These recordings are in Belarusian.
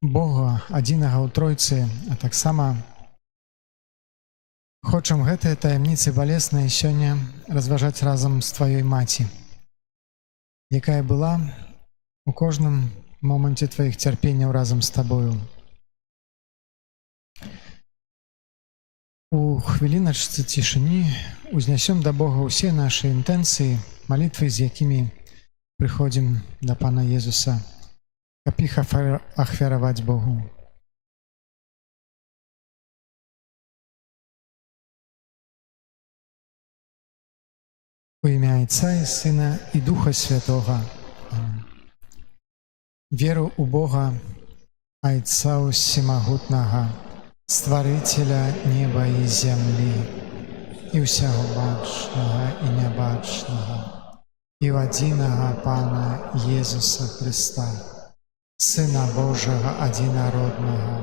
Бога адзінага ў Тройцы, а таксама хочам гэтыя таямніцы балесныя сёння разважаць разам з тваёй маці, якая была у кожным моманце тваіх цярпенняў разам з табою. У хвіліначцы цішыні узнясём да Бога ўсе нашы інтэнцыі, малітвы, з якімі прыходзім да Пана Езуса, каб іх ахвяраваць Богу. У імя Отца і Сына і Духа Святого. Веру у Бога, Айца Усімагутнага, Стварыцеля неба і зямлі, і ўсяго бачнага і нябачнага, і ў адзінага Пана Езуса Христа, Сына Божага адзінароднага,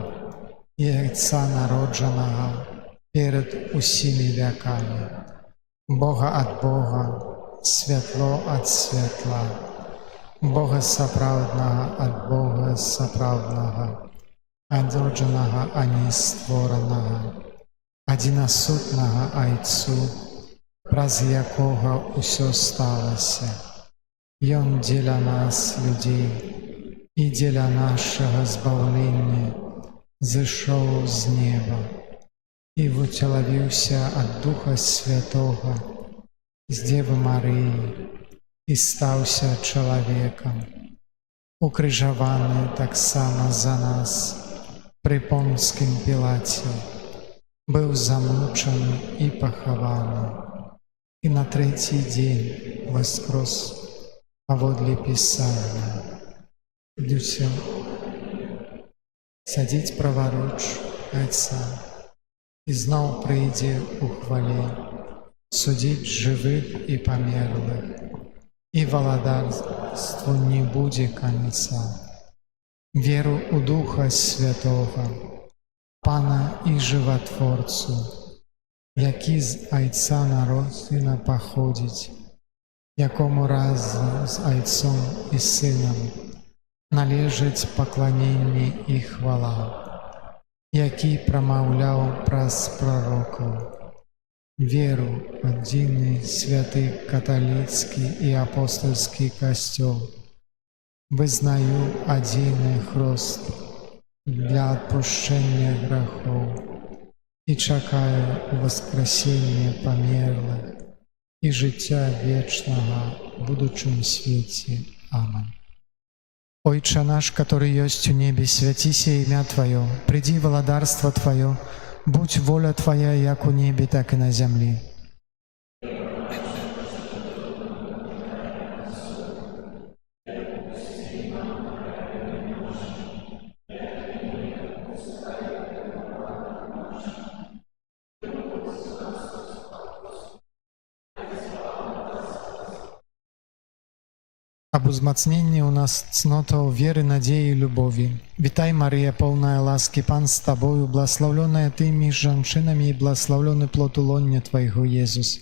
і Айца народжанага перад усімі вякамі, Бога ад Бога, святло ад святла, Бога сапраўднага ад Бога сапраўднага, адроджанага, а не створанага, адзінасутнага Айцу, праз якога ўсё сталася. Ён дзеля нас, людзей, і дзеля нашага збаўлення зышоў з неба, і выцелавіўся ад Духа Святога з Девы Марыі і стаўся чалавекам, укрыжаваны таксама за нас пры Понскім Пілаце, быў замучаны і пахаваны, і на трэці дзень воскрос паводле Пісання, будзе сядзіць праваруч Айца, і зноў прыйдзе ў хвале, судзіць жывых і памерлых, і валадарству не будзе канца. Веру ў Духа Святога, Пана і Жыватворцу, які з Айца народзена паходзіць, якому разам з Айцом і Сынам належыць пакланенне і хвала, які прамаўляў праз прарокаў. Веру ў адзіны святы каталіцкі і апостольскі касцёл, вызнаю адзіны хрост для адпушчэння грахоў і чакаю воскресення памерлых і жыцця вечнага в будучым свеце. Аминь. Ойче наш, который есть у небе, святися имя Твое, приди владарство Твое, будь воля Твоя, як у небе, так и на земле. Об узмацнении у нас цнотаў веры, надеи и любови. Витай, Мария, полная ласки, Пан с Тобою, благословленная Ты меж женщинами, и благословленный плод улоння Твоего, Иисус.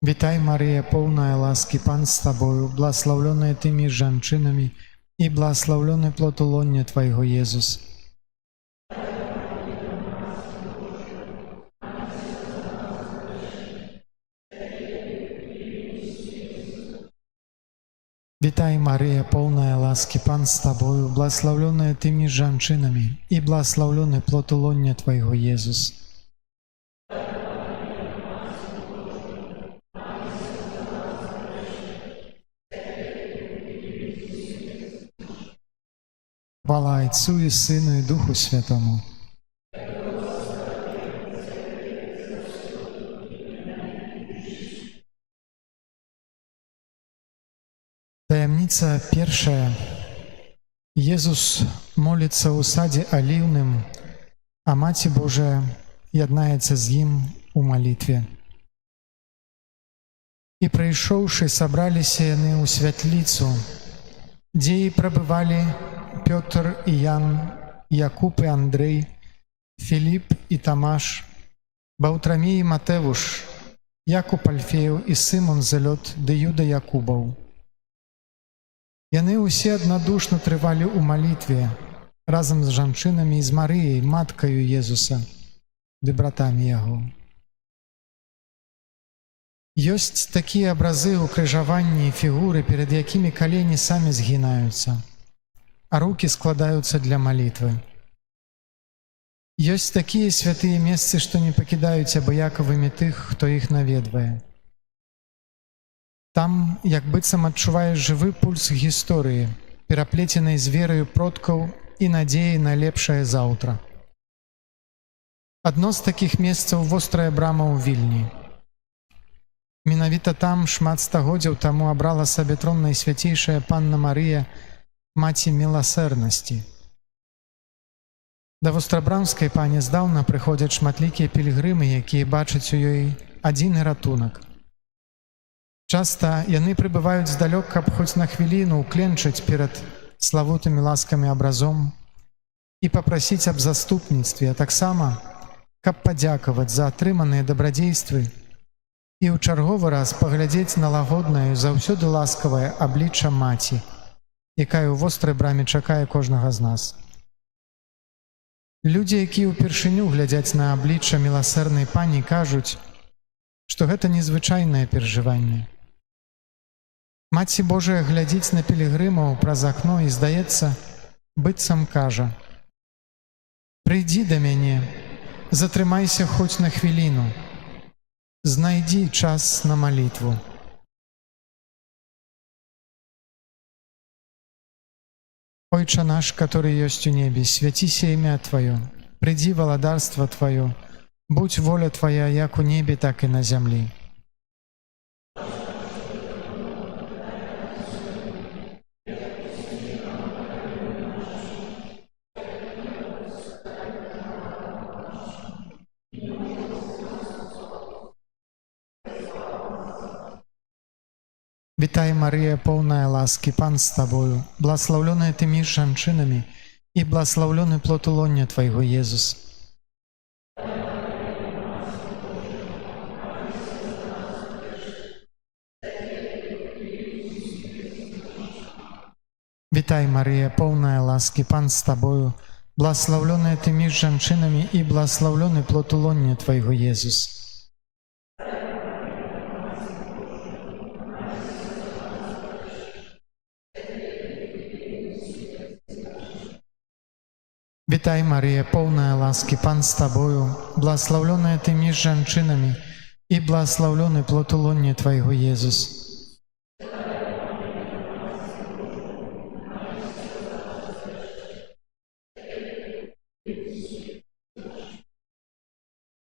Витай, Мария, полная ласки, Пан с Тобою, благословленная Ты меж женщинами, и благословленный плод улоння Твоего, Иисус. Витай, Мария, полная ласки, Пан с Тобою, благословленная Ты меж женщинами, и благословленный плод улоння Твоего, Иисус. Хвала Отцу и Сыну и Духу Святому. Таямніца першая. Езус моліцца ў садзе аліўным, а Маці Божая яднаецца з ім у малітве. І прыйшоўшы, сабраліся яны ў святліцу, дзе і прабывалі Пётр і Ян, Якуб і Андрэй, Філіп і Тамаш, Баўтрамей і Матэвуш, Якуб Альфеў і Сымон Зелёт ды Юда Якубаў. Яны ўсе аднадушна трывалі ў малітве разам з жанчынамі і з Марыяй, маткаю Езуса, ды братамі Яго. Ёсць такія абразы укрыжавання і фігуры, перад якімі калені самі згінаюцца, а рукі складаюцца для малітвы. Ёсць такія святыя месцы, што не пакідаюць абыякавымі тых, хто іх наведвае. Там, як быццам адчуваеш жывы пульс гісторыі, пераплеценай з вераю продкаў і надзеяй на лепшае заўтра. Адно з такіх месцаў вострая брама ў Вільні. Менавіта там шмат стагоддзяў таму абрала сабе трон найсвяцейшая Панна Марыя, маці міласэрнасці. Да вострабрамскай пані здаўна прыходзяць шматлікія пілігрымы, якія бачаць у ёй адзіны ратунак. Часта яны прыбываюць здалёк, каб хоць на хвіліну ўкленчыць перад славутымі ласкамі абразом і папрасіць аб заступніцтве, а таксама, каб падзякаваць за атрыманыя дабрадзействы і ў чарговы раз паглядзець на лагоднае, заўсёды ласкавае аблічча маці, якая ў вострай браме чакае кожнага з нас. Людзі, якія ўпершыню глядзяць на аблічча міласэрнай пані, кажуць, што гэта незвычайнае перажыванне. Маці Божая глядзіць на пілігрымаў праз акно і, здаецца, быццам кажа: «Прыйдзі да мяне, затрымайся хоць на хвіліну, знайдзі час на малітву». Ойча наш, который ёсць у небе, свяціся імя Тваё, прыйдзі валадарства Тваё, будь воля Твая як у небе, так і на зямлі. Вітай, Марія, поўная ласкі, Пан з Табою, благословленная Ты між жанчынамі, і благословлены плод лоня Твайго, Езус. Вітай, Марія, поўная ласкі, Пан з Табою, благословленная Ты між жанчынамі, і благословлены плод лоня Твайго, Езус. Вітай, Марія, поўная ласкі, Пан з Табою, благословленная Ты між жанчынамі, і благословлены плод лоня Твайго, Езус.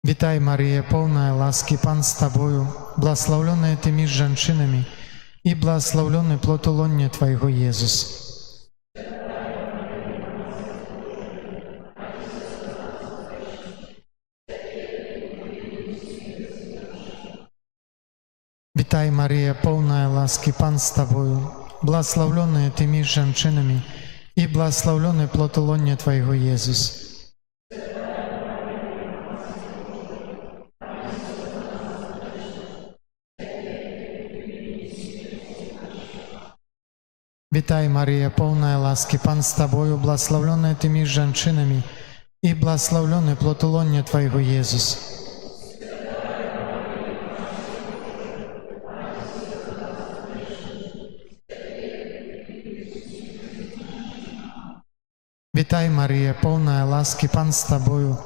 Вітай, Марія, поўная ласкі, Пан з Табою, благословленная Ты між жанчынамі, і благословлены плод лоня Твайго, Езус. Вітай, Марія, поўная ласкі, Пан з Табою, благословленная Ты між жанчынамі, і благословлены плод лоня Твайго, Езус. Вітай, Марія, поўная ласкі, Пан з Табою, благословленная Ты між жанчынамі, і благословлены плод лоня Твайго, Езус. Вітай, Марія, поўная ласкі, Пан з Табою,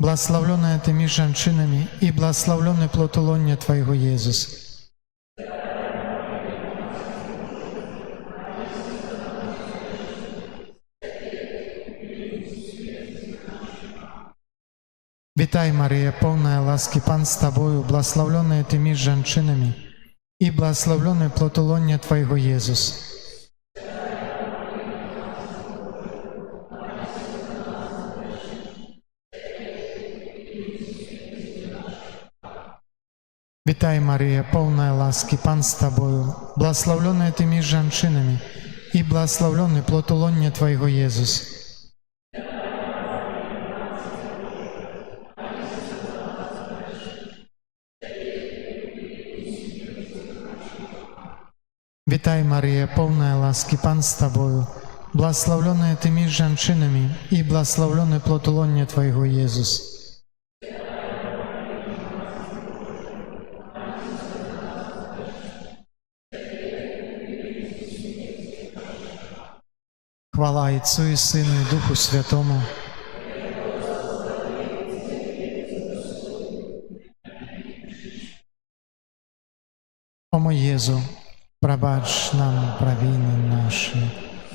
благословленная Ты між жанчынамі, і благословлены плод лоня Твайго, Езус. Вітай, Марія, поўная ласкі, Пан з Табою, благословленная Ты між жанчынамі, і благословлены плод лоня Твайго, Езус. Вітай, Марія, поўная ласкі, Пан з Табою, благословленная Ты між жанчынамі, і благословлены плод лоня Твайго, Езус. Вітай, Марія, поўная ласкі, Пан з Табою, благословленная Ты між жанчынамі, і благословлены плод лоня Твайго, Езус. Хвала Отцу і Сину і Духу Святому. О мой Єзу, прабач нам правіны нашы,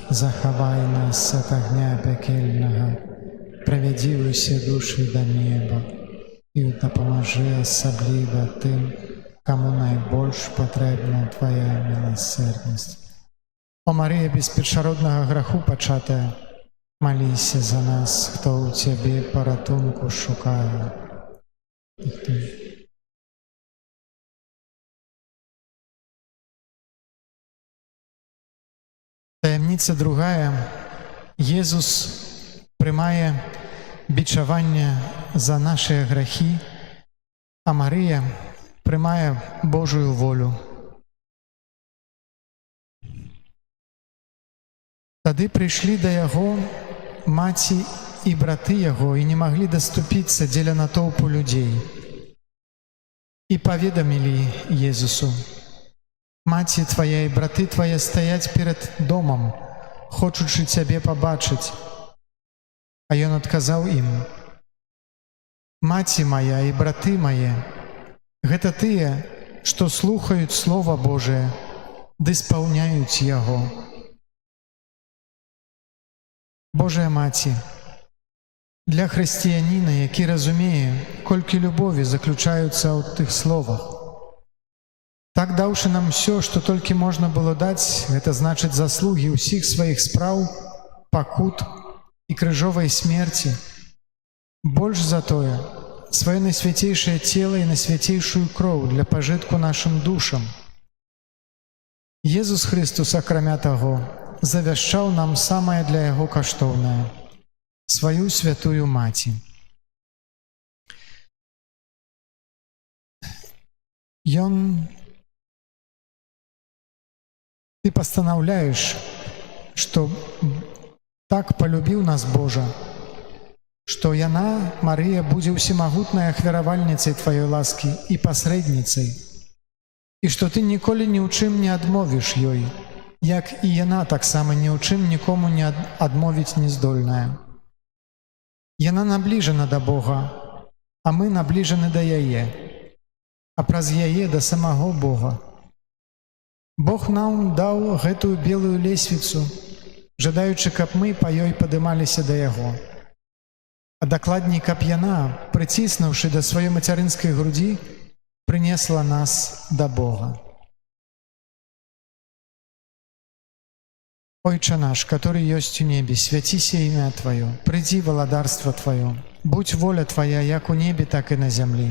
захавай нас ад агня пекельнага, правядзі ўсе душы да неба і дапамажы асабліва тым, каму найбольш патрэбна Твая міласэрнасць. О Марія беспершароднага граху пачатая, маліся за нас, хто ў Цябе паратунку шукае. Таямніца другая. Езус прымае бичаванне за нашыя грахі, а Марыя прымае Божую волю. Тады прыйшлі да Яго маці і браты Яго і не маглі даступіцца дзеля натоўпу людзей. І паведамілі Езусу: Маці твая і браты твае стаяць перад домам, хочучы цябе пабачыць. А ён адказаў ім: Маці моя і браты мае, гэта тыя, што слухаюць Слова Божие, ды спаўняюць яго. Божая Маці, для хрысціяніна, які разумее, колькі любові заключаюцца ў тых словах. Так даўшы нам усё, што толькі можна было даць, гэта значыць заслугі ўсіх сваіх спраў, пакут і крыжовай смерці. Больш за тое, сваё найсвяцейшае цела і найсвяцейшую кроў для пажытку нашым душам. Езус Христус, акрамя таго, завяшчаў нам самае для яго каштоўнае – сваю святую Маці. Ты пастанаўляеш, што так палюбіў нас Божа, што яна, Марыя, будзе ўсемагутнай ахвяравальніцай тваёй ласкі і пасрэдніцай, і што ты ніколі ні ў чым не адмовіш ёй, як і яна таксама ні ў чым нікому не адмовіць не здольная. Яна набліжана да Бога, а мы набліжаны да яе, а праз яе да самого Бога. Бог нам даў гэтую белую лесвіцу, жадаючы, каб мы па ёй падымаліся да яго. А дакладней, каб яна, прыціснуўшы да сваёй мацярынскай грудзі, прынесла нас да Бога. Ойче наш, который ёсць у небе, свяціся імя Тваё, прыйдзі валадарства Тваё, будь воля Твая, як у небе, так і на зямлі.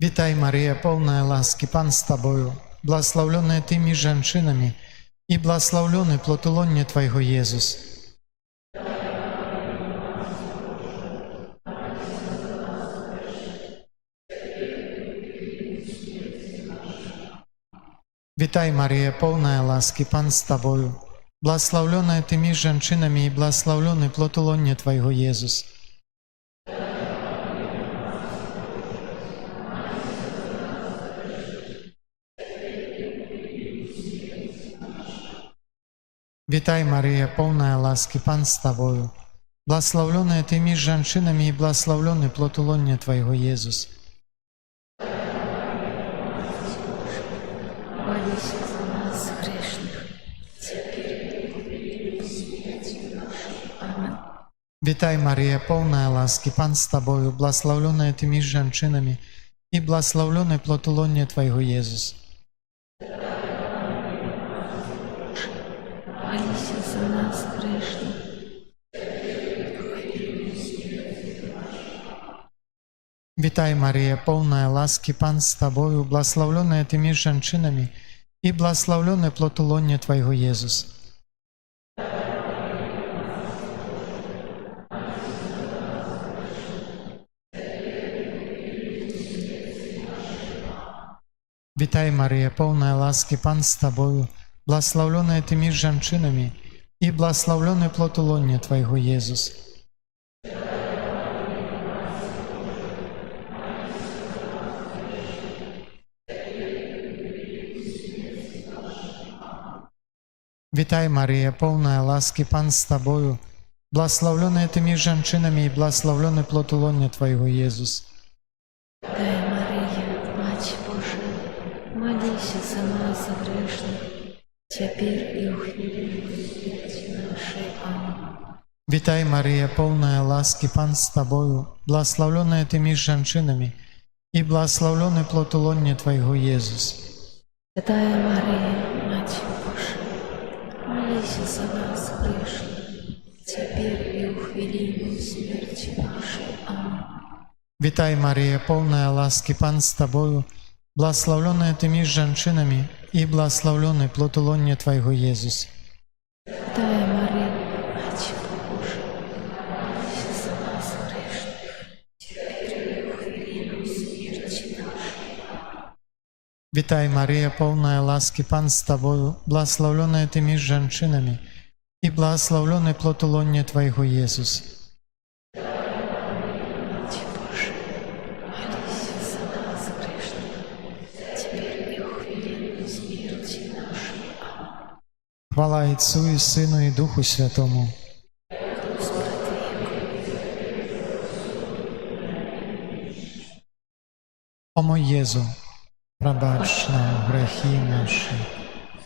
Вітай, Марія, полная ласки, Пан з Тобою, благословленная Ты між жанчынамі, і благословленный плод лоння Твайго, Езус. Вітай, Марія, полная ласки, Пан з Тобою, благословленная Ты між жанчынамі, і благословленный плод лоння Твайго, Езус. Вітай, Марія, полная ласки, Пан з Тобою, благословленная Ты між жанчынамі, і благословленный плод лоння Твайго, Езус. Молися за нас, грешних, теперь и в смерти нашей. Аминь. Вітай, Марія, полная ласки, Пан з Тобою, благословленная Ты між жанчынамі, і благословленный плод лоння Твайго, Езус. Молися за нас, грешных. Вітай, Марія, полная ласки, Пан з Тобою, благословленная Ты між жанчынамі, і благословленный плод лоння Твайго, Езус. Вітай, Марія, полная ласки, Пан з Тобою, благословленная Ты між жанчынамі, і благословленный плод лоння Твайго, Езус. Вітай, Марія, полная ласки, Пан з Тобою, благословленная Ты між жанчынамі, і благословленный плод лоння Твайго, Езус. Дай, Мария, Мать Божия, молися за нас, грешных, теперь и в хвилину смерти нашей. Аминь. Вітай, Марія, полная ласки, Пан з Тобою, благословленная Ты між жанчынамі, і благословленный плод лоння Твайго, Езус. Святая Мария, Мать Божия, молися за нас, грешных, теперь и в хвилину смерти нашей. Аминь. Вітай, Марія, полная ласки, Пан з Тобою, благословленная Ты між жанчынамі, і благословленный плод лоння Твайго, Езус. Святая Мария, Мать Божия, молися за нас, грешных, теперь и в хвилину смерти нашей. Вітай, Марія, повная ласки, Пан з Тобою, благословленная Ты між женщинами, и благословленный плод лоне Твоего, Иисус. Мать Божия, молись за нас грешных, теперь и в хвилину смерти нашей. Аминь. Хвала Отцу и Сыну и Духу Святому. О мой Єзу, пробач нам грехи наши,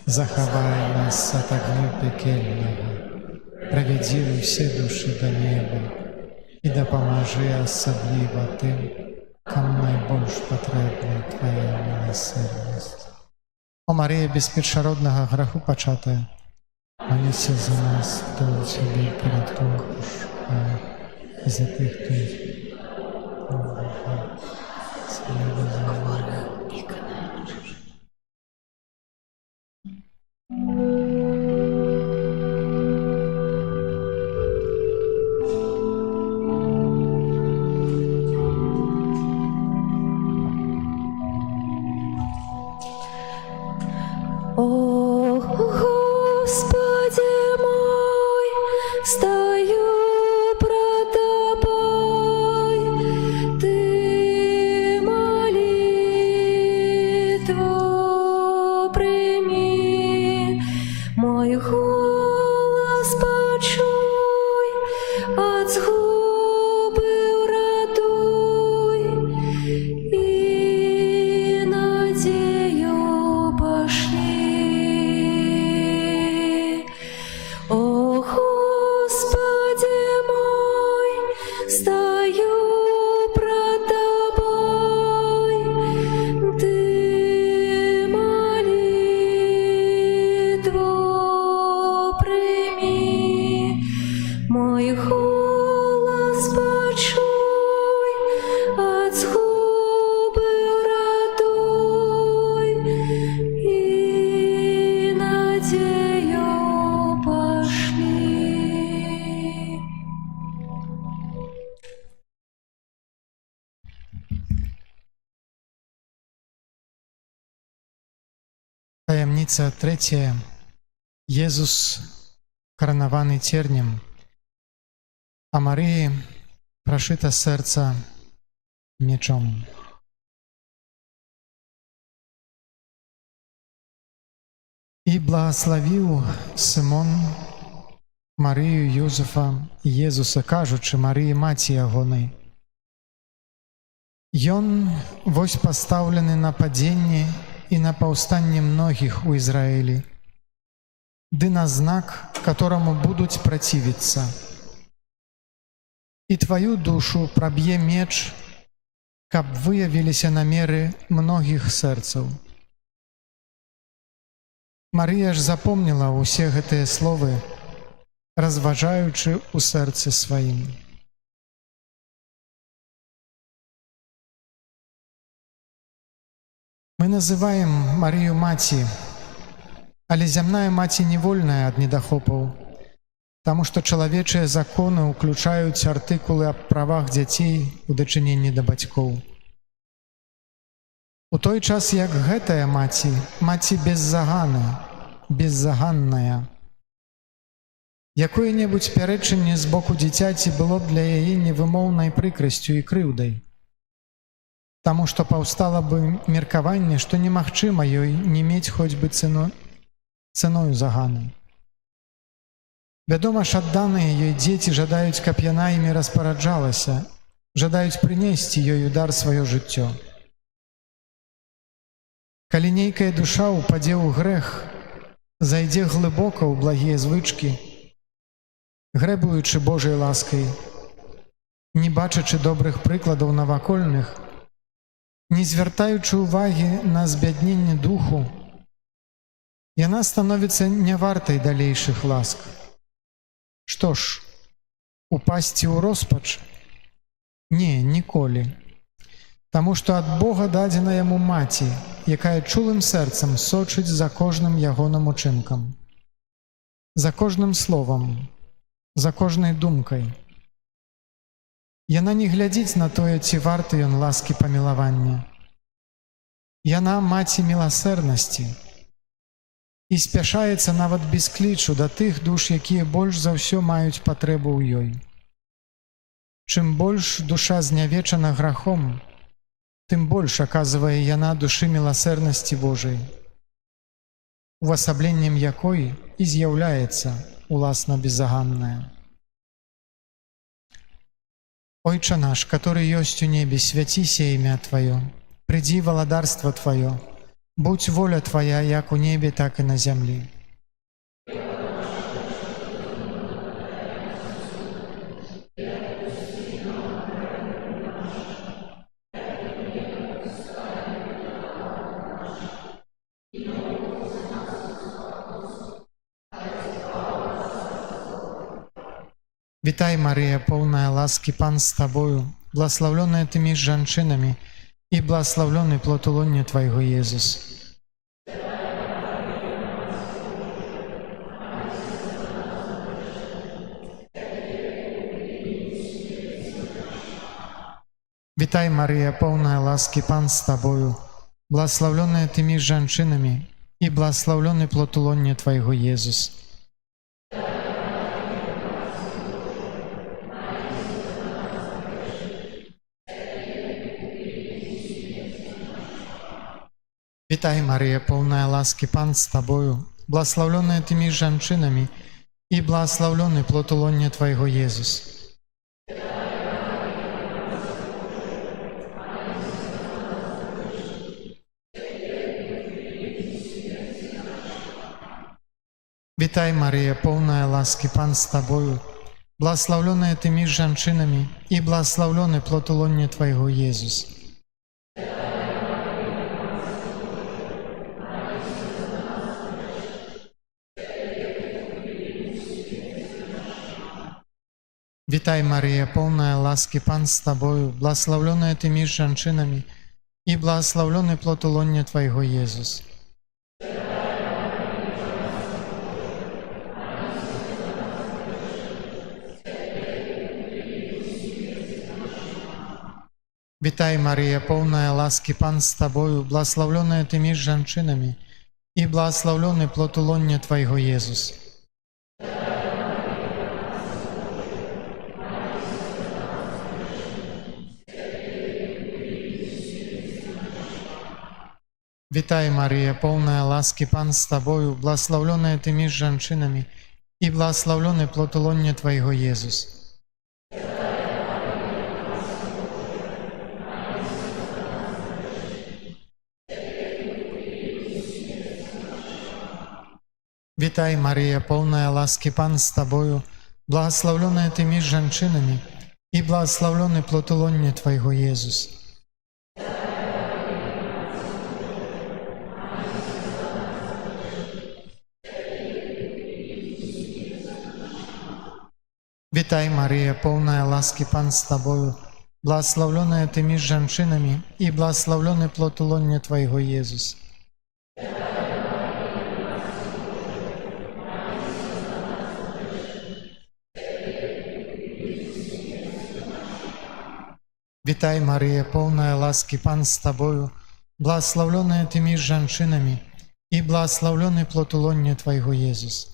заховай нас от огню пекельного, проведи все души до неба, и допоможи особливо тим, кому найбільш потрібна Твоя милосердність. О Марія, без першородного греху початая, молися за нас, хто у Тебе перед Богом, і за тих, хто И канал. О, Господи мой, стою пред Тобой, Ты молитву прими, мой голос почуй, от згуби уратуй, и надею пошли. О, Господи мой, стою пред Тобой, Ты молитву прими, мой голос почуй, от згуби уратуй, и надею пошли. Таємниця третя. Єсус коронований тернем, а Марії прошито серце мечом. І благословив Симон Марію, Йозефа і Єзуса, кажучи Марії, маті Ягони. Ён вось поставлены на паденне і на паўстанне многіх у Ізраілі, ды на знак, которому будуць працівіцца. І твою душу праб'е меч, каб выявіліся намеры многіх сэрцаў. Марія ж запомніла ўсе гэтыя словы, разважаючы ў сэрцы сваім. Мы называем Марию маці, але зямная маці не вольная ад недахопаў, таму што чалавечыя законы ўключаюць артыкулы аб правах дзяцей у дачыненні да бацькоў. У той час, як гэтая маці, маці беззаганная, якое-небудзь пярэчанне з боку дзіцяці было б для яе невымоўнай прыкрасцю і крыўдай, таму што паўстала бы меркаванне, што немагчыма ёй не мець хоць бы цэною заганы. Вядома ж, адданыя ёй дзеці жадаюць, каб яна імі распараджалася, жадаюць прынесці ёй у дар сваё жыццё. Калі нейкая душа ўпадзе ў грэх, зайдзе глыбока ў благія звычкі, грэбуючы Божай ласкай, не бачачы добрых прыкладаў навакольных, не звяртаючы ўвагі на збядненне духу, яна становіцца нявартай далейшых ласк. Што ж, упасці ў роспач? Не, ніколі. Таму што ад Бога дадзена яму маці, якая чулым сэрцам сочыць за кожным ягоным учынкам, за кожным словам, за кожнай думкай. Яна не глядзіць на тое, ці варты ён ласкі памілавання. Яна маці міласэрнасці і спяшаецца нават без клічу да тых душ, якія больш за ўсё маюць патрэбу ў ёй. Чым больш душа знявечана грахом, тым больш аказвае яна душы міласэрнасці Божай, увасабленнем якой і з'яўляецца уласна безаганная. Ойча наш, который ёсць у небе, свяціся імя Тваё, придзі валадарства Тваё, будь воля Твая як у небе, так і на зямлі. Вітай, Марія, поўная ласкі, Пан з Табою, благословленная Ты між жанчынамі, і благословленный плод улоння Твайго, Езус. Вітай, Марія, поўная ласкі, Пан з Табою, благословленная Ты між жанчынамі, і благословленный плод улоння Твайго, Езус. Вітай, Марія, поўная ласкі, Пан з Табою, благословленная Ты між жанчынамі, і благословленный плод улоння Твайго, Езус. Вітай, Марія, поўная ласкі, Пан з Табою, благословленная Ты між жанчынамі, і благословленный плод улоння Твайго, Езус. Вітай, Марія, поўная ласкі, Пан з Табою, благословленная Ты між жанчынамі, і благословленный плод улоння Твайго, Езус. Вітай, Марія, поўная ласкі, Пан з Табою, благословленная Ты між жанчынамі, і благословленный плод улоння Твайго, Езус. Вітай, Марія, поўная ласкі, Пан з Табою, благословленная Ты між жанчынамі, і благословленный плод улоння Твайго, Езус. Вітай, Марія, поўная ласкі, Пан з Табою, благословленная Ты між жанчынамі, і благословленный плод улоння Твайго, Езус. Вітай, Марія, поўная ласкі, Пан з Табою, благословленная Ты між жанчынамі, і благословленный плод улоння Твайго, Езус. Вітай, Марія, поўная ласкі, Пан з Табою, благословленная Ты між жанчынамі, і благословленный плод улоння Твайго, Езус.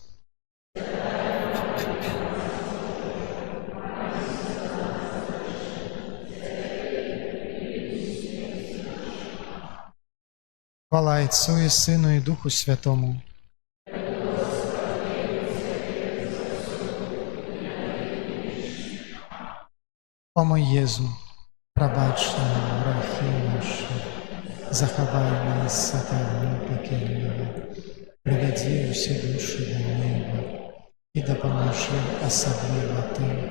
Хвала Отцу і Сину і Духу Святому. О мой Єзу, пробач нам грехи наші, заховай нас от огня пекельного, приведи усі душі до неба і допоможи особливо тим,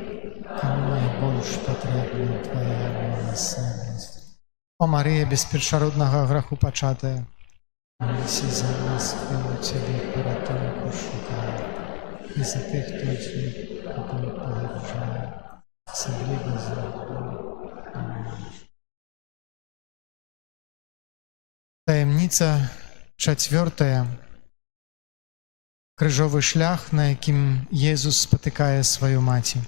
кому найбільш потрібна Твоя милосердність. О Марія, без першородного греху початая, молися за нас, хто у Тебе порятунку шукає, і за тих, хто з них погружає, особливо за Амінь. Таємниця четвертая. Крижовий шлях, на яким Єсус спотикає свою матір.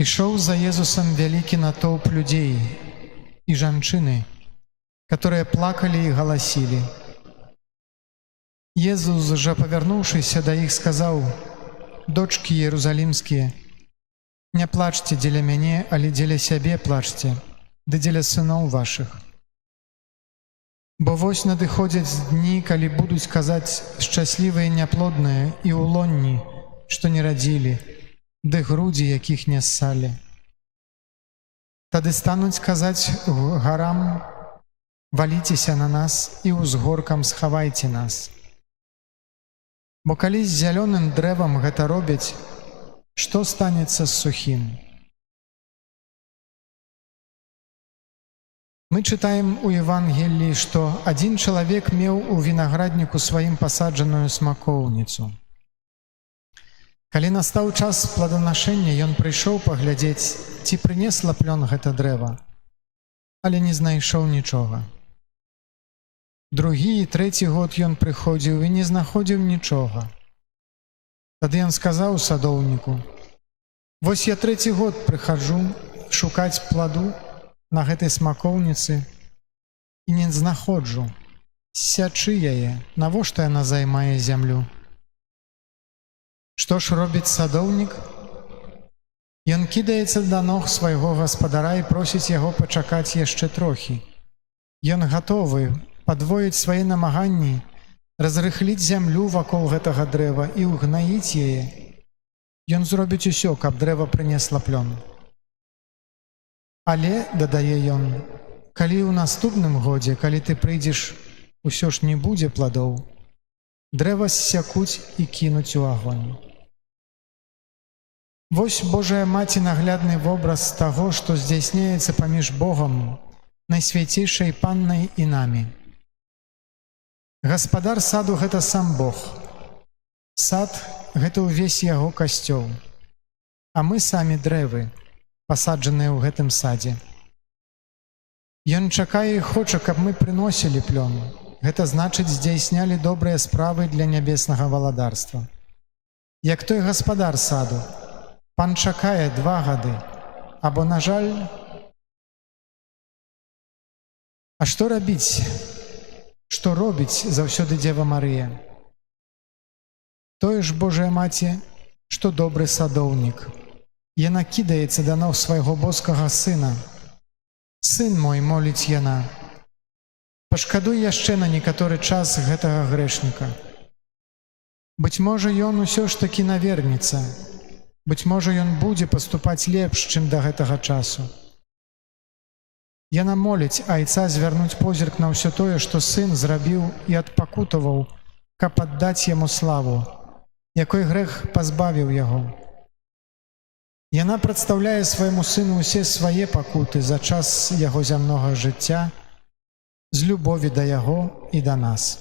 И шел за Иисусом великий натовп людей и жанчыны, которые плакали и голосили. Иисус же, повернувшийся до их, сказал: «Дочки Иерусалимские, не плачьте дзеля мяне, але дзеля сябе плачьте, ды дзеля сыноў вашых. Бо вось надыходзяць дні, калі будуць казаць шчаслівыя няплодныя і улонні, што не радзілі, ды грудзі, якіх не ссалі. Тады стануць казаць гарам: валіцеся на нас, і ўзгоркам схавайце нас. Бо калі з зялёным дрэвам гэта робяць, што станецца з сухім?» Мы чытаем у Евангеліі, што адзін чалавек меў у вінаградніку сваім пасаджаную смакоўніцу. Калі настаў час пладанашэння, ён прыйшоў паглядзець, ці прынесла плён гэта дрэва, але не знайшоў нічога. Другі і трэці год ён прыходзіў і не знаходзіў нічога. Тады ён сказаў садоўніку: «Вось я трэці год прыхаджу шукаць пладу на гэтай смакоўніцы і не знаходжу. Сячы яе, навошта яна займае зямлю?» Што ж робіць садоўнік? Ён кідаецца да ног свайго гаспадара і просіць яго пачакаць яшчэ трохі. Ён гатовы падвоіць свае намаганні, разрыхліць зямлю вакол гэтага дрэва і ўгнаіць яе. Ён зробіць усё, каб дрэва прынесла плён. Але, дадае ён, калі ў наступным годзе, калі ты прыйдзеш, усё ж не будзе пладоў, дрэва ссякуць і кінуць у агонь. Вось Божая Маці наглядны вобраз таго, што здзяйсняецца паміж Богам, Найсвяцейшай Паннай і намі. Гаспадар саду – гэта сам Бог. Сад – гэта ўвесь яго касцёл. А мы самі дрэвы, пасаджаныя ў гэтым садзе. Ён чакае і хоча, каб мы прыносілі плён. Гэта значыць, здзяйснялі добрыя справы для нябеснага валадарства. Як той гаспадар саду, пан чакае 2 гады, або, на жаль… А што рабіць? Што робіць заўсёды Дзева Марыя? Тое ж, Божая Маці, што добры садоўнік. Яна кідаецца да ног свайго боскага сына. «Сын мой», моліць яна, «пашкадуй яшчэ на некаторы час гэтага грэшніка. Быць можа, ён усё ж такі навернецца. Быць можа, ён будзе паступаць лепш, чым да гэтага часу». Яна моліць айца звярнуць позірк на ўсё тое, што сын зрабіў і адпакутаваў, каб аддаць яму славу, якой грэх пазбавіў яго. Яна прадстаўляе свайму сыну ўсе свае пакуты за час яго зямнога жыцця з любові да яго і да нас.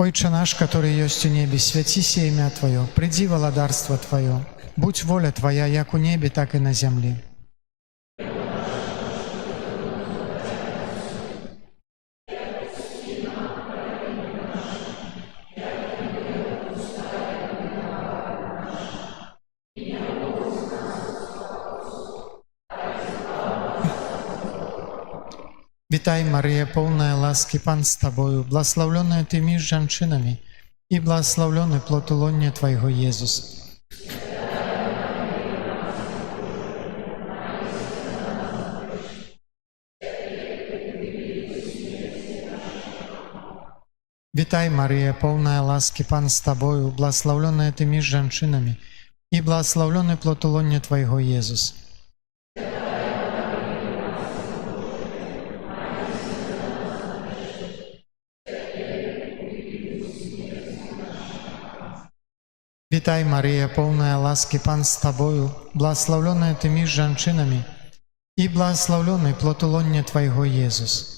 Ойче наш, который ёсць у небе, свяціся імя Твоё, прыйдзі валадарства Твоё, будь воля Твоя, як у небе, так і на зямлі. Вітай, Марія, полная ласки, Пан з Тобою, благословленная Ты між жанчынамі, і благословленный плод улоння Твоего, Иисус. Вітай, Марія, полная ласки, Пан з Тобою, благословленная Ты між жанчынамі, і благословленный плод улоння Твоего, Иисус. Вітай, Марія, полная ласки, Пан з Тобою, благословленная Ты між жанчынамі, і благословленный плод улоння Твоего, Иисус.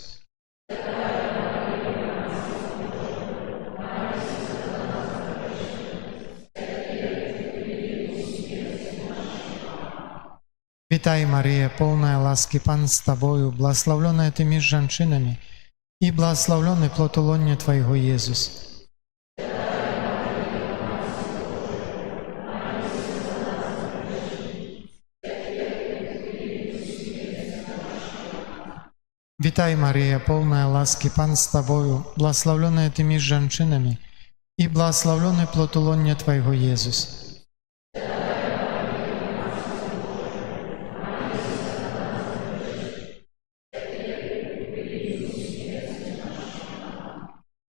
Вітай, Марія, полная ласки, Пан з Тобою, благословленная Ты між жанчынамі, і благословленный плод улоння Твоего, Иисус. Вітай, Марія, повна ласки, Пан з тобою, благословленная ти між жінками, і благословлений плод лона Твоего, Єсус.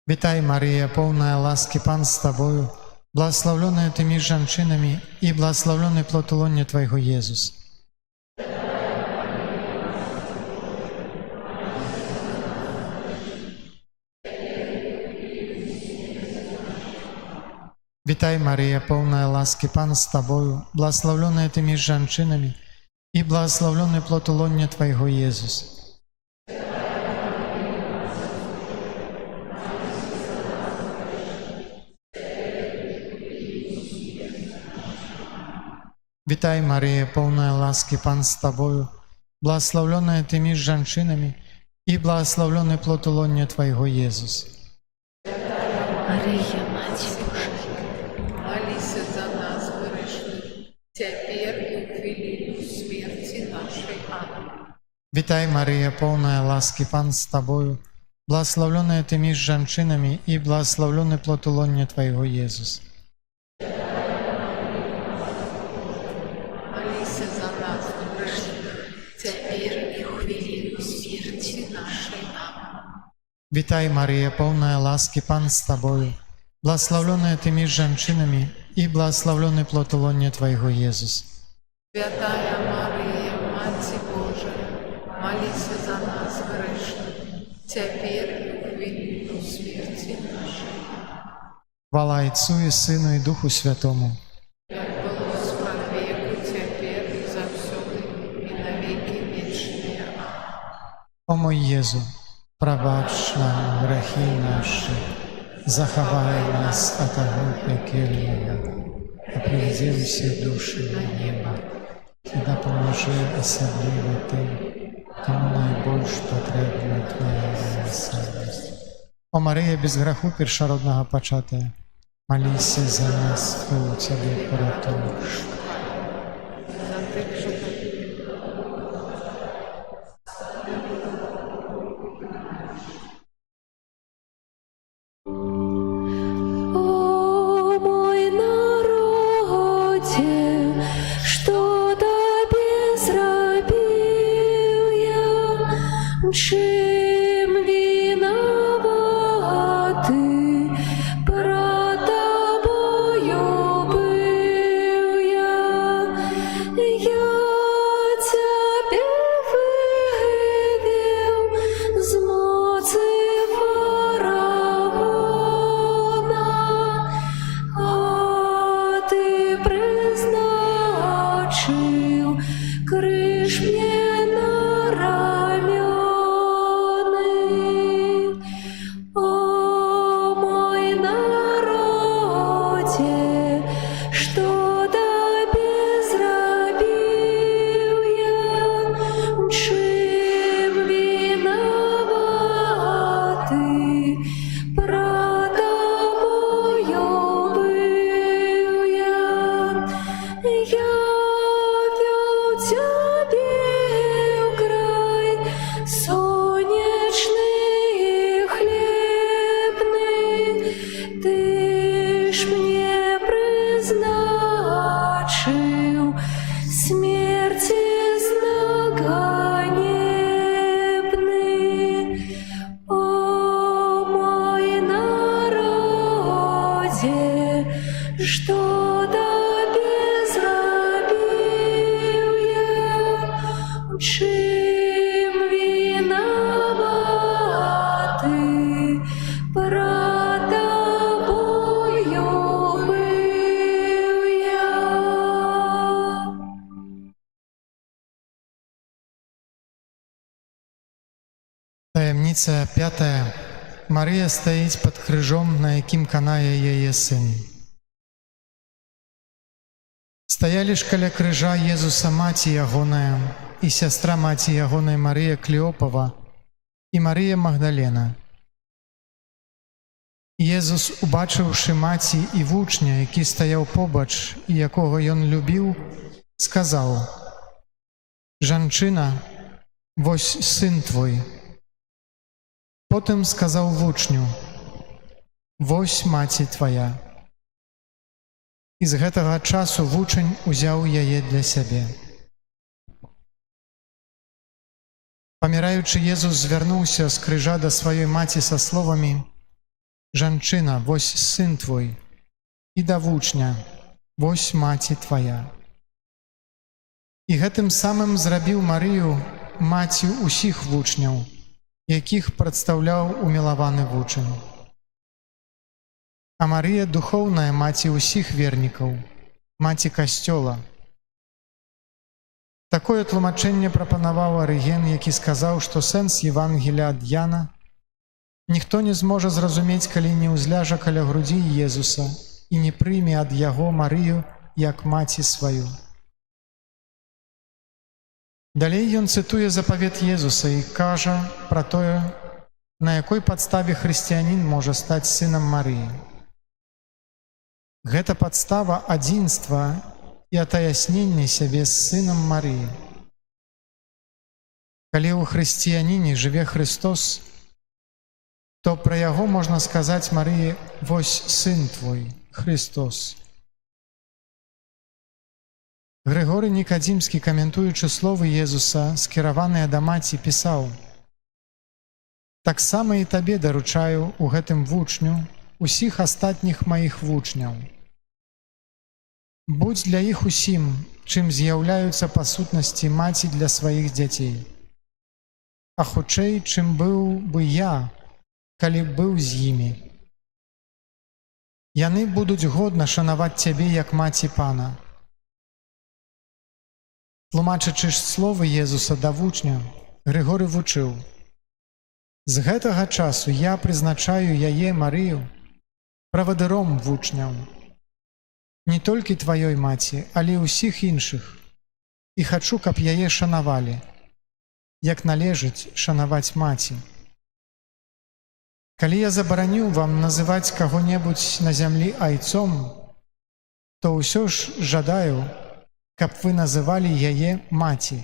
Вітай, Марія, повна ласки, Пан з тобою, благословленная ти між жінками, і благословлений плод лона Твоего, Єсус. Вітай, Марія, повна ласки, Пан з тобою, благословленная ти між жінками, і благословлений плод лона Твоего, Єсус. Вітай, Марія, повна ласки, Пан з тобою, благословленная ти між жінками, і благословлений плод лона Твоего, Єсус. Марія, Мать Божа, Молися за нас грешних, тепер і в хвилину смерті нашої. Амінь. Вітай, Марія, повна ласки, Пан з тобою, благословленная ти між жінками, і благословлений плод лона Твоего, Єсус. Молися за нас грешних, тепер і в хвилину смерті нашої. Амінь. Вітай, Марія, повна ласки, Пан з тобою, благословленная ти між жінками, і благословлений плод лона Твоего, Єсус. Святая Марія, Мати Божа, молися за нас грешних, тепер і в хвилину смерті нашої. Хвала Отцу і Сину і Духу Святому. Як було сподвіку, тепер і завсюди, і на віки вічні. Амінь. О мой Єзу, пробач нам грехи наші, заховай нас от огня пекельного, а приведи всі душі на небо, і допоможи особливо тим, кому найбільш потрібна Твоя милосердя. О Марія, без греху першородного початая, молися за нас, хто у Тебе порятунок. За тих, що О мой народе, что Тебе зробив я, чим виноватий, перед Тобою бив я. Я Тебе вивів з моці фараона, а Ти призначив криш мне на рамёны. О мой народе, что Тебе зробив я, чим виноватий, перед Тобою бив я. Я вел Тебе в край сонячний і хлібний, Ти ж мне призначив смерті знак ганебний. О мой народе, что Тебе зробив я, чим виноватий, перед Тобою бив я. Таємниця 5. Марія стоїть під крижом, на яким канає її син. Стояли ж каля крижа Єзуса маті Ягоная, і сестра маті Ягоної Марія Клеопова, і Марія Магдалена. Єзус, убачивши маті і вучня, який стояв побач, і якого ён любив, сказав: «Жанчина, вось син твой». Потым сказаў вучню: «Вось маці твая». І з гэтага часу вучань узяў яе для сябе. Паміраючы, Езус звярнуўся з крыжа да сваёй маці са словамі: «Жанчына, вось сын твой», і да вучня: «Вось маці твая». І гэтым самым зрабіў Марыю маці ўсіх вучняў, якіх прадстаўляў умілаваны вучань. А Марыя – духоўная маці ўсіх вернікаў, маці Касцёла. Такое тлумачэнне прапанаваў Арыген, які сказаў, што сэнс Евангелія ад Яна ніхто не зможа зразумець, калі не ўзляжа каля грудзі Езуса і не прыме ад яго Марыю як маці сваю. Далей ён цытуе запавет Езуса і кажа пра тое, на якой падставе хрысціянін можа стаць сынам Марыі. Гэта падстава адзінства і атаяснення сябе з сынам Марыі. Калі ў хрысціяніне жыве Христос, то пра яго можна сказаць Марыі: «Вось сын твой, Христос». Грыгорый Нікадзімскі, каментуючы словы Езуса, скіраваныя да маці, пісаў: «Таксама і табе даручаю у гэтым вучню усіх астатніх маіх вучняў. Будзь для іх усім, чым з'яўляюцца па сутнасці маці для сваіх дзяцей. А хутчэй, чым быў бы я, калі быў з імі. Яны будуць годна шанаваць цябе як маці Пана». Тлумачачы ж словы Езуса да вучня, Грыгорый вучыў: «З гэтага часу я прызначаю яе, Марыю, правадыром вучняў, не толькі тваёй маці, але ўсіх іншых, і хачу, каб яе шанавалі, як належыць шанаваць маці. Калі я забараніў вам называць каго-небудзь на зямлі айцом, то ўсё ж жадаю, каб вы называлі яе маці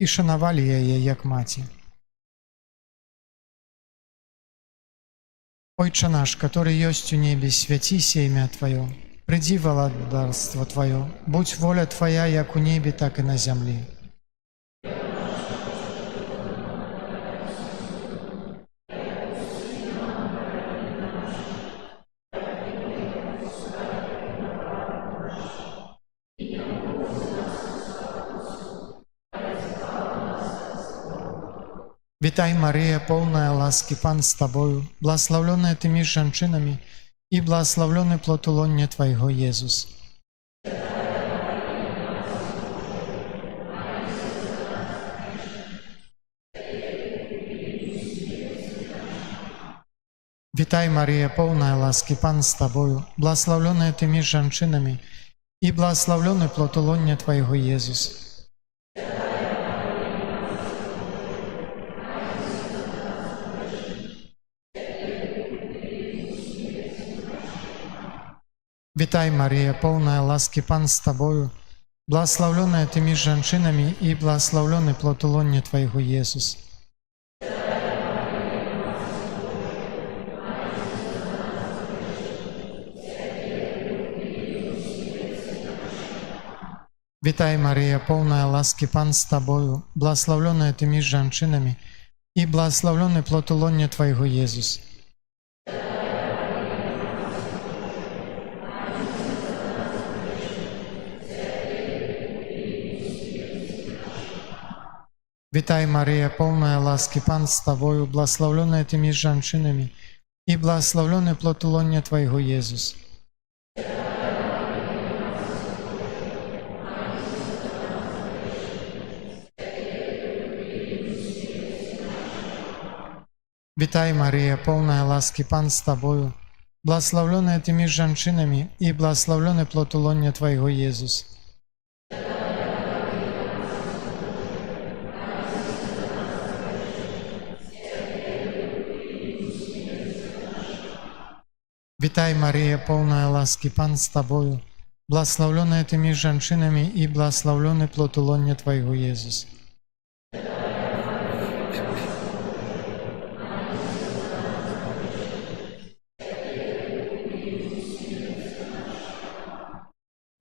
і шанавалі яе як маці. Ойча наш, который ёсць у небе, свяціся імя Тваё, прыдзі валадарства Тваё, будь воля Твая як у небе, так і на зямлі. Вітай, Марія, полная ласки, Пан з Тобою, благословленная Ты між жанчынамі, і благословленный плод улоння Твайго, Езус. Вітай, Марія, полная ласки, Пан з Тобою, благословленная Ты між жанчынамі, і благословленный плод улоння Твайго, Езус. Вітай, Марія, полная ласки, Пан з Тобою, благословленная Ты між жанчынамі, і благословленный плод улоння Твайго, Езус. Вітай, Марія, полная ласки, Пан з Тобою, благословленная Ты між жанчынамі, і благословленный плод улоння Твайго, Езус. Вітай, Марія, полная ласки, Пан з Тобою, благословленная Ты між жанчынамі, і благословленный плод улоння Твайго, Езус. Вітай, Марія, полная ласки, Пан з Тобою, благословленная Ты між жанчынамі, і благословленный плод улоння Твайго, Езус. Вітай, Марія, полная ласки, Пан з Тобою, благословленная Ты між жанчынамі, і благословленный плод улоння Твайго, Езус.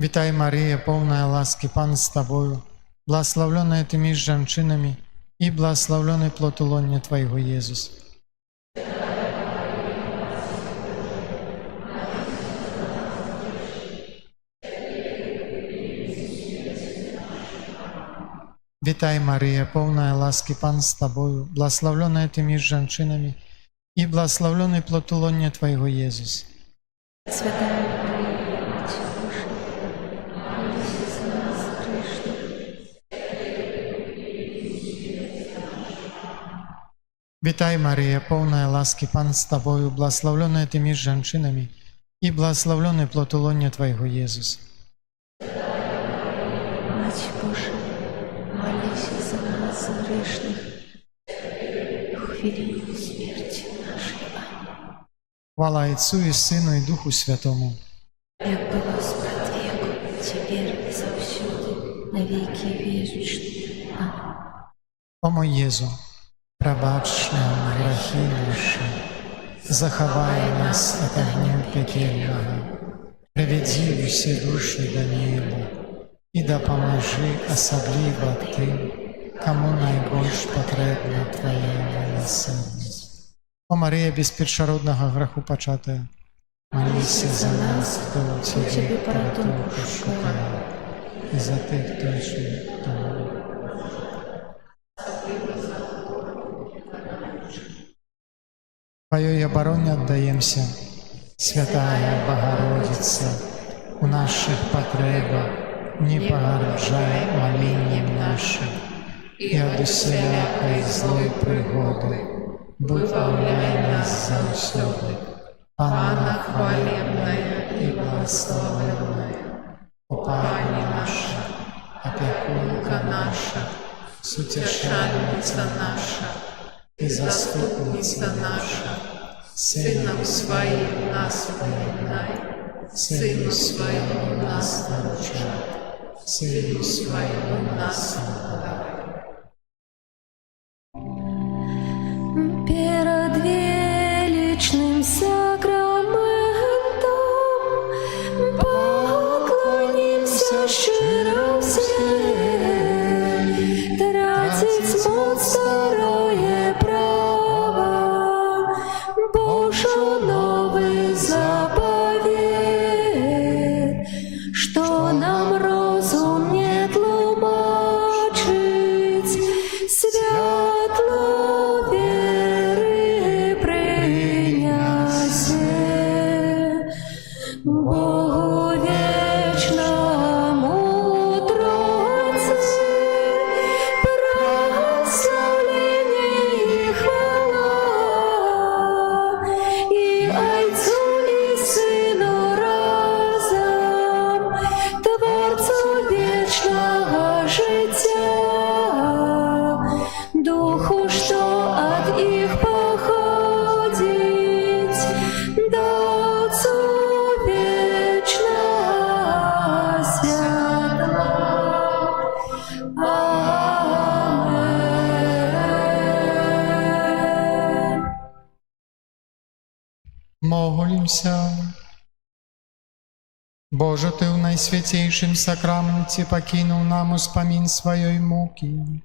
Вітай, Марія, повна ласки, Пан з тобою, благословленная ты між женщинами, и благословленный плод лона Твоего, Иисус. Вітай, Марія, повна ласки, Пан з тобою, благословленная ты між женщинами, и благословленный плод лона Твоего, Иисус. Святая Мария, Мать Божия, молись за нас грешных. Вітай, Марія, повна ласки, Пан з тобою, благословленная ты між женщинами, и благословленный плод лона Твоего, Иисус. Мать Божия, молись за нас грешных, в хвилину смерти нашей. Аминь. Хвала Отцу и Сыну и Духу Святому. Як было спрат веку, теперь и завсюди, на веки вечные. Аминь. О мой Єзу, пробач нам грехи наши, заховай нас от огня пекельного, приведи все души до неба, и допоможи особливо тим, кому найбільш потрібна Твоя милосердність. О Марія, без першородного греху початая, молися за нас, хто у Тебе порятунку шукає, і за тих, хто йшли тому. Твоей обороне отдаемся, Святая Богородица, у наших потребах не погоржай молением нашим, и от усякой злой пригоды выбавляй нас завсёды. Панна хвалебная и благословенная, Пани наша, опекунка наша, сутешальница наша, и заступница наша, Сыном Своим нас поминай, Сыну Своему нас наручай, Сыну Своему нас надай. Перед величным сакраментом поклонимся щиро все, тратить моц второе право, Божий новый заповедь, что нам розум не тлумачить, святло веры принясе. Богу вечному Тройце прославление и хвала, и Отцу и Сыну разом, Творцу вечного життя, Духу, что от их походить, до Отцу вечного святла. Амен. Молимся. Боже, Ты в Наисвятейшем сакраменте покинул нам успомин своей муки.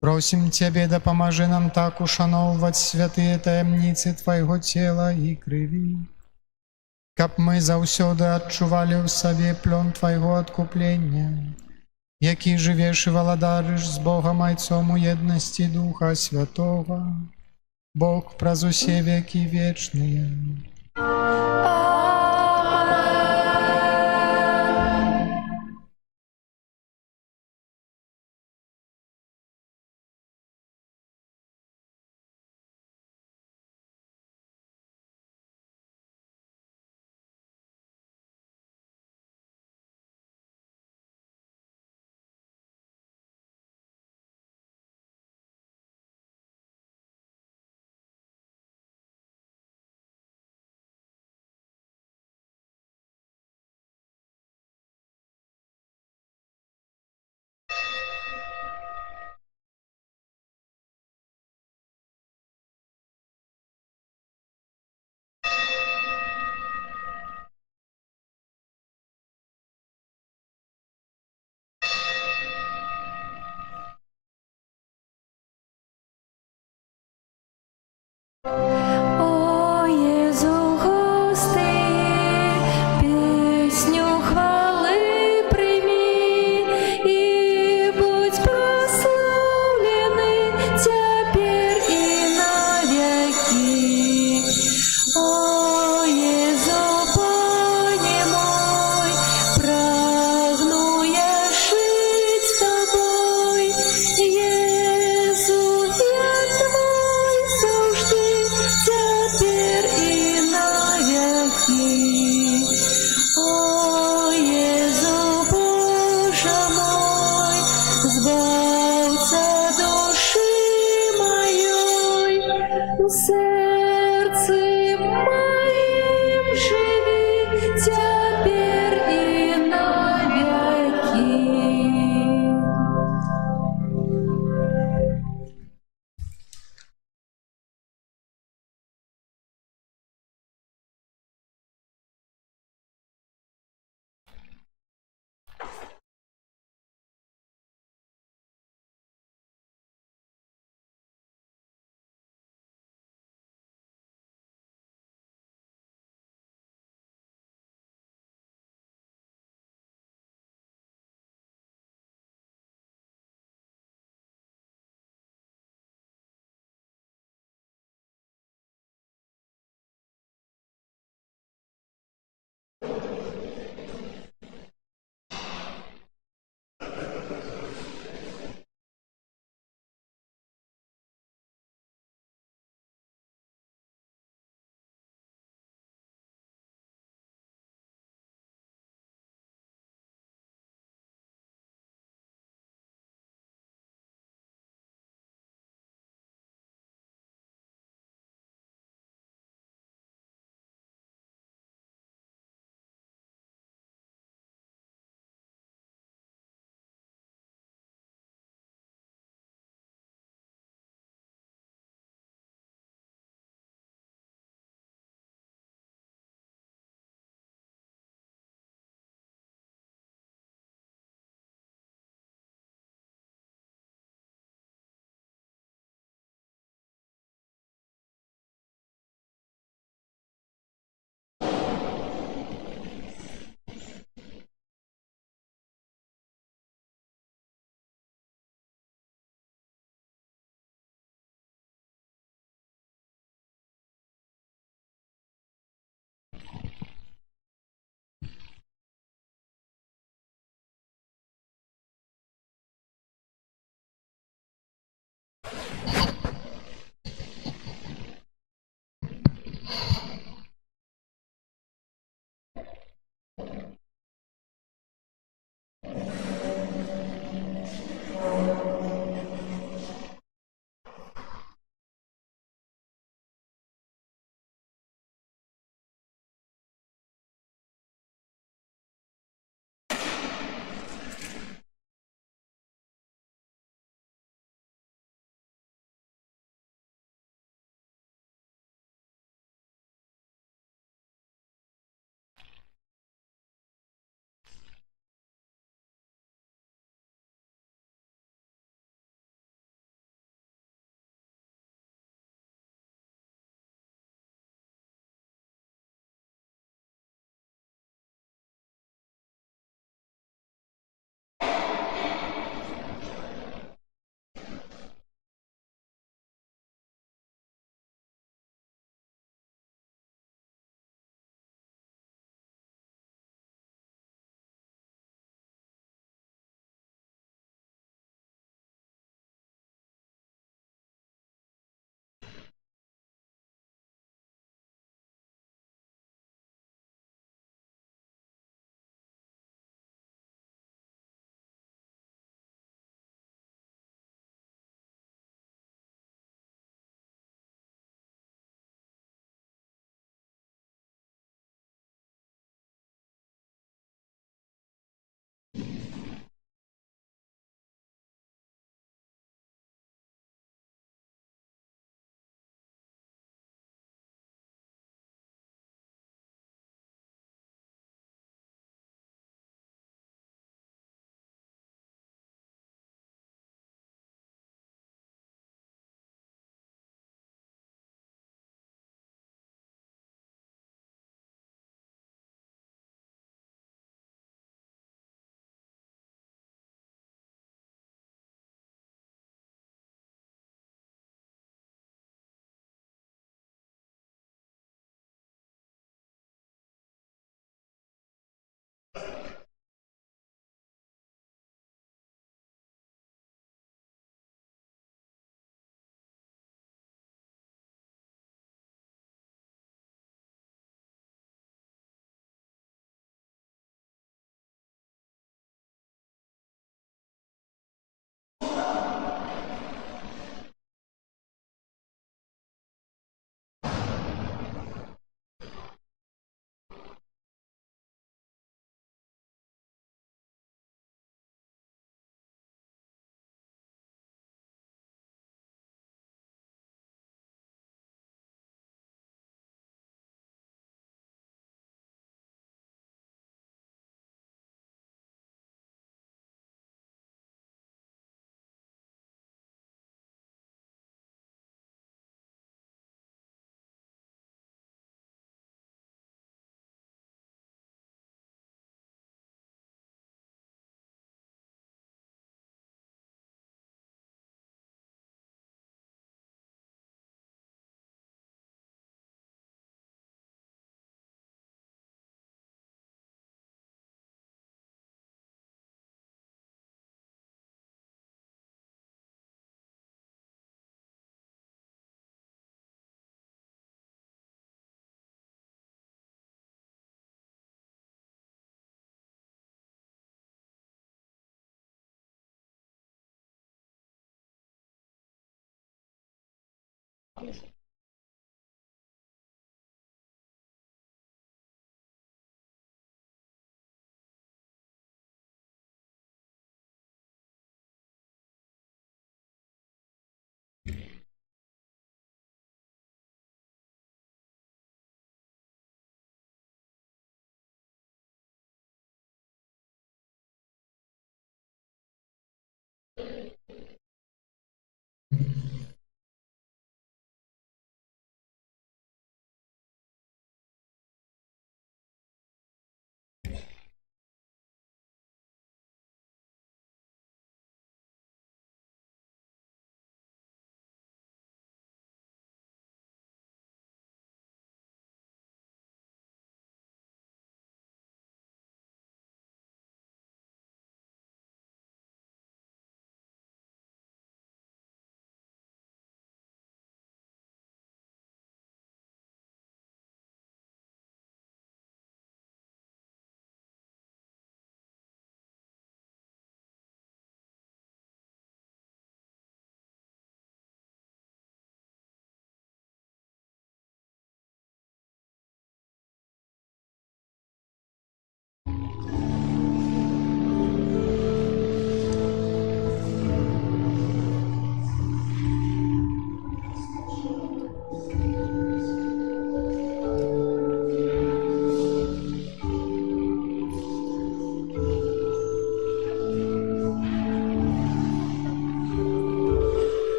Просим Тебе, да поможи нам так ушановывать святые таємниці Твоего тела и крови, каб мы заўсёды адчували ў сабе плён Твоего откупления, які живеш и валадарыш с Богом Отцом у едности Духа Святого, Бог праз усе веки вечные. Збавца души моей, в сердце моим живи, теперь и навеки.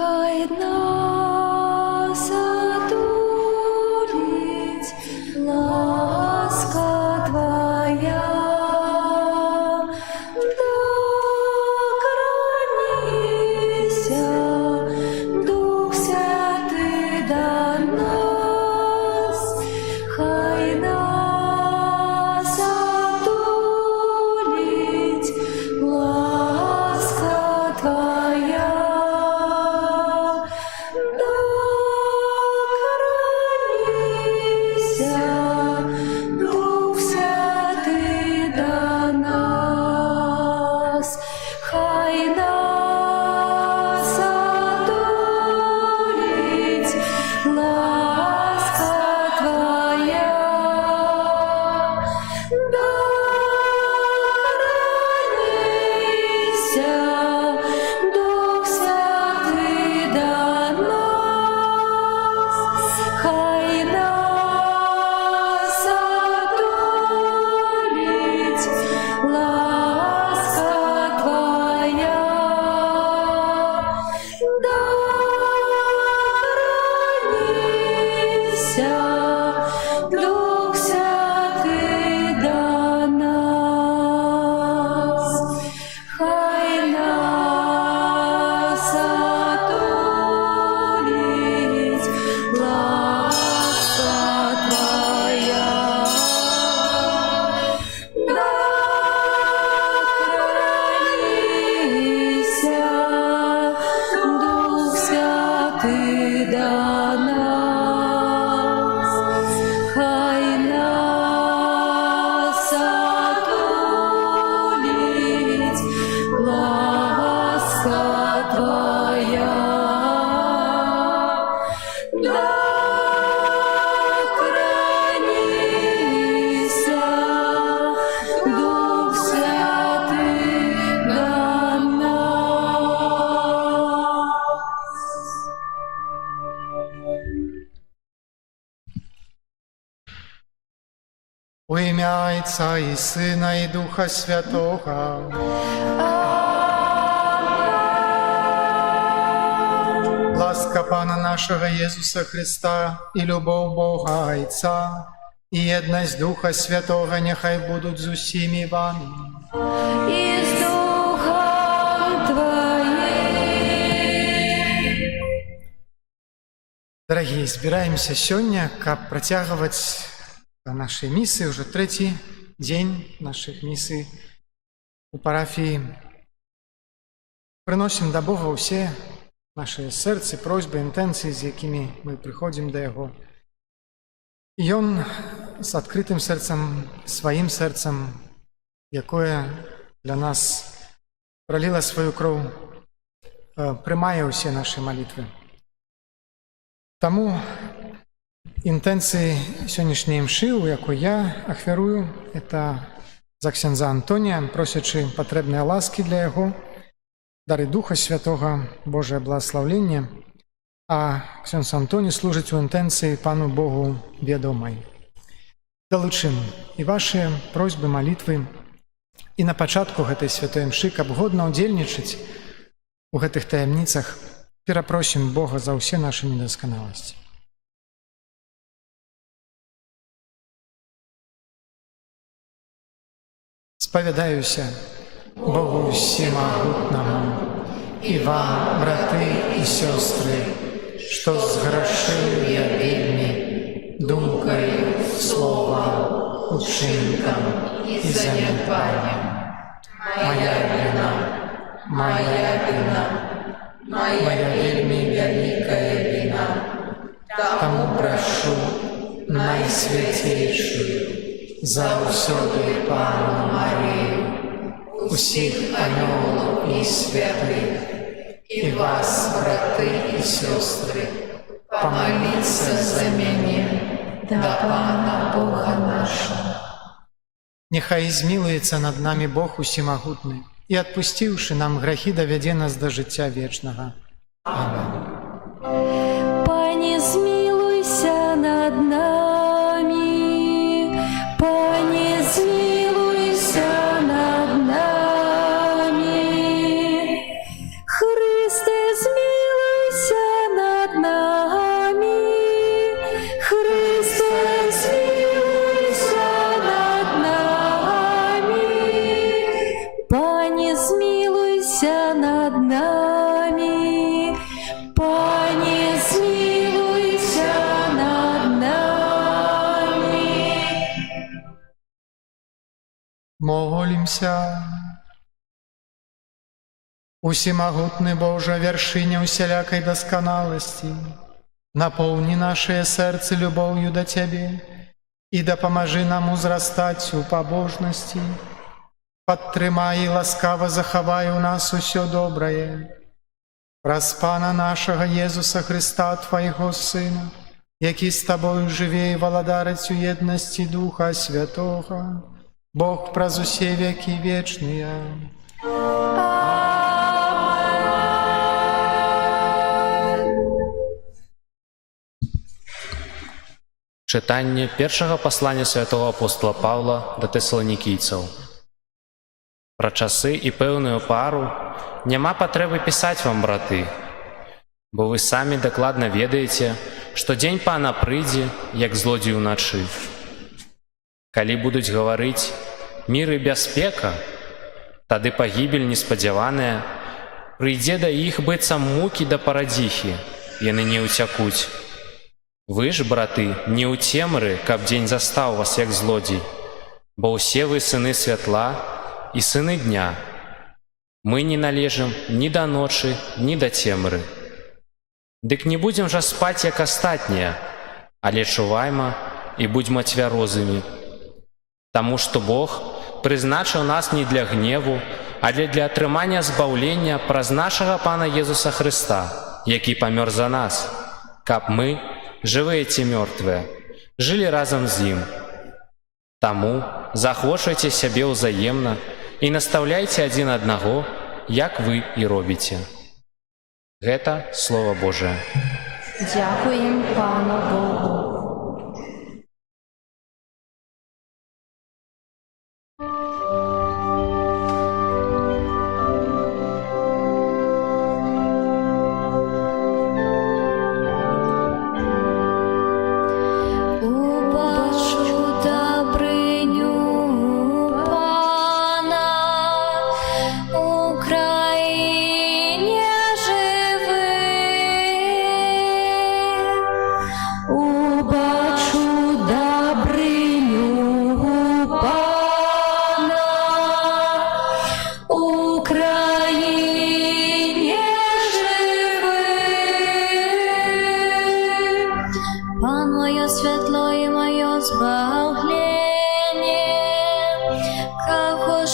Хай нас одурить ласка Твоя, докранися, Дух Святий до нас, хай нас одурить ласка Твоя. Дух Святий до нас, хай нас одурить ласка Твоя. Докранися, Дух Святий до нас, хай нас одурить ласка Твоя. Докранися, Дух Святий до нас, хай нас одурить ласка Твоя. Докранися, Дух Святий до нас, хай нас одурить ласка Твоя. Докранися, Дух Святий до нас. У ім'я Отця і Сина, і Духа Святого. Ласка Пана нашого Ісуса Христа і любов Бога Отця, і єдність Духа Святого нехай будуть з усіми вами. И с Духом Твоим. Дорогие, збираемся сёння, каб працягваць наши мисы, уже третий день наших мисы у парафии. Прыносім да Бога ўсе нашы сэрцы, просьбы, інтэнцыі, з якімі мы прыходзім да Яго. І Ён з адкрытым сэрцам, сваім сэрцам, якое для нас праліла сваю кроў, прымае ўсе нашы малітвы. Таму інтэнцыі сённяшняй імшы, у якой я ахвярую, это за ксяндза Антонія, просячы патрэбныя ласкі для яго, дары Духа Святога, Божае благаслаўленне, а ксёндз Антоній служыць у інтэнцыі Пану Богу ведомай. Далучым і вашыя просьбы, малітвы, і на пачатку гэтай святой імшы, каб годна ўдзельнічаць у гэтых таямніцах, перапросім Бога за ўсе нашы недасканаласці. Спавядаюся Богу Всемагутнаму і вам, браты і сёстры, што зграшыў я вельмі думкаю, словам, учынкам і занядбаннем. Моя віна, моя вельмі вялікая віна. Таму прашу найсвяцейшую заўсёды Пану Марыю, усіх анёлаў і святых, і вас, браты і сёстры, памаліцца за мяне да Пана Бога нашага. Няхай змілуецца над намі Бог усемагутны і, адпусціўшы нам грахі, давядзе нас да жыцця вечнага. Амин. Пане, змилуйся над нами, Пане, змилуйся над нами, Христе, змилуйся над нами, Христе, змилуйся над нами, Пане, змилуйся над нами, Пане, змилуйся над нами. Молімся. Усемагутны Божа, вяршыня усялякай дасканаласці, напоўні нашыя сэрцы любоўю да Цябе і дапамажы нам узрастаць у пабожнасці. Падтрымай і ласкава захавай у нас усё добрае. Праз Пана нашага Езуса Хрыста, Твайго Сына, які з Табою жыве і валадарыць у еднасці Духа Святога, Бог праз усе векі вечныя. Чытанне першага паслання святого апостола Паўла да тэсаланікійцаў. Пра часы і пэўную пару няма патрэбы пісаць вам, браты, бо вы самі дакладна ведаеце, што дзень Пана прыйдзе, як злодзей уначы. Калі будуць гаварыць «мір і бяспека», тады пагібель неспадзяваная прыйдзе да іх быццам мукі да парадзіхі, яны не ўцякуць. Вы ж, браты, не ў цемры, каб дзень застаў вас як злодзей, бо ўсе вы сыны святла і сыны дня. Мы не належым ні да ночы, ні да цемры. Дык не будзем жа спаць, як астатнія, але чувайма і будзьма цвярозымі. Таму што Бог прызначыў нас не для гневу, але для атрымання збаўлення праз нашага Пана Езуса Хрыста, які памёр за нас, каб мы, жывыя ці мёртвыя, жылі разам з ім. Таму захвочвайце сябе ўзаемна і настаўляйце адзін аднаго, як вы і робіце. Гэта Слова Божае. Дякуем Пану Богу.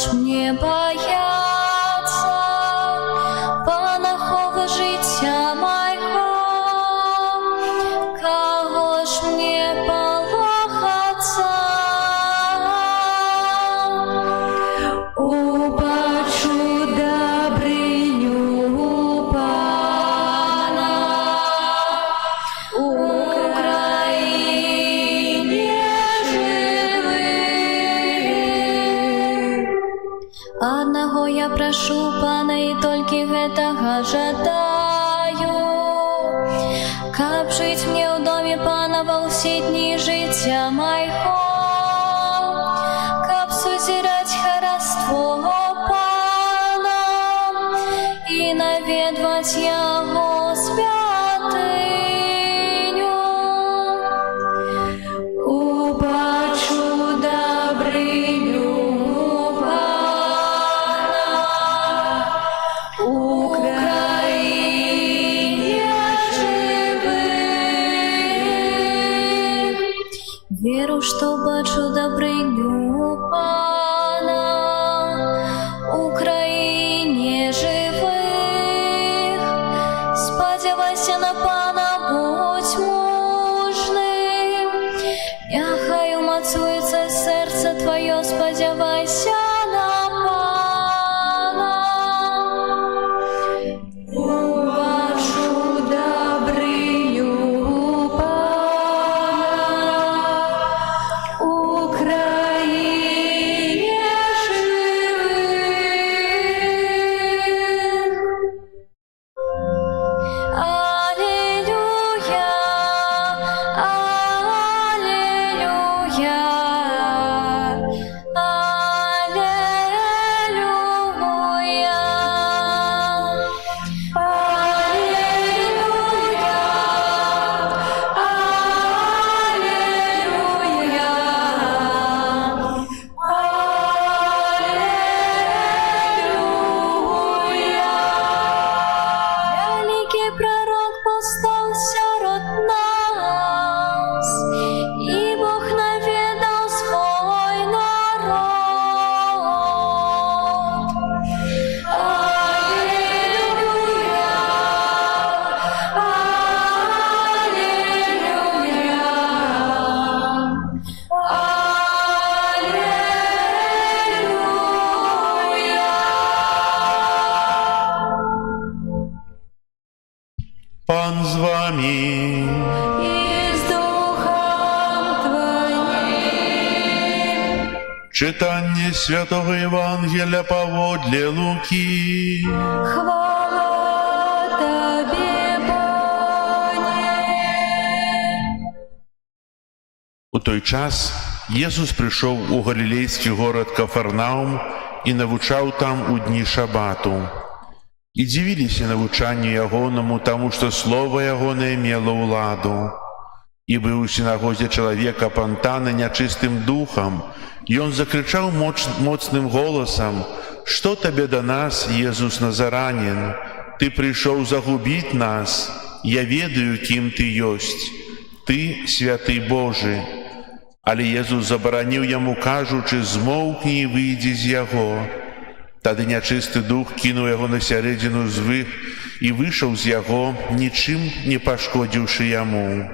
ж мне бояться панахова життя майго? Кого ж мне полохаться? Убачу добрыню Пана у краине живых. Одного я прошу Пана, и толькі гэтага жадаю, каб жыць мне ў доме Пана ва ўсе дні жыцця майго, каб сузіраць хараство Пана і наведваць яго святыню. Убачу добрыню Пана у краине живых. Веру, что бачу добрыню Пана у краине живых. Спадзявайся на Пана, будь мужным, няхай умацуецца сэрца твоё, спадзявайся на Пана. Убачу добрыню Пана у краине живых. Аллилуйя, аллилуйя, аллилуйя, Великий пророк постал сярод нас, и Бог наведал свой народ. Аллилуйя, аллилуйя, аллилуйя. Пан з вами. И с Духом Твоим. Читання Святого Євангелія паводле Луки. Хвала Тебе, Боне. У той час Єсус прийшов у галілейський город Кафарнаум і навчав там у дні шабату. І дивилися навчанню Ягоному, тому що слово Його не имело уладу. І був у синагозе чоловік опантаний нечистим духом, і он закричав моцним голосом: «Що тебе до нас, Єсус Назаранин? Ти прийшов загубить нас? Я ведаю, ким ти єсть. Ти святий Божий». Але Єсус заборонив йому, кажучи: «Змовкни і вийди з його». Тады нячисты дух кинуў яго на сярэдзіну звых і выйшаў з яго, нічым не пашкодзіўшы яму.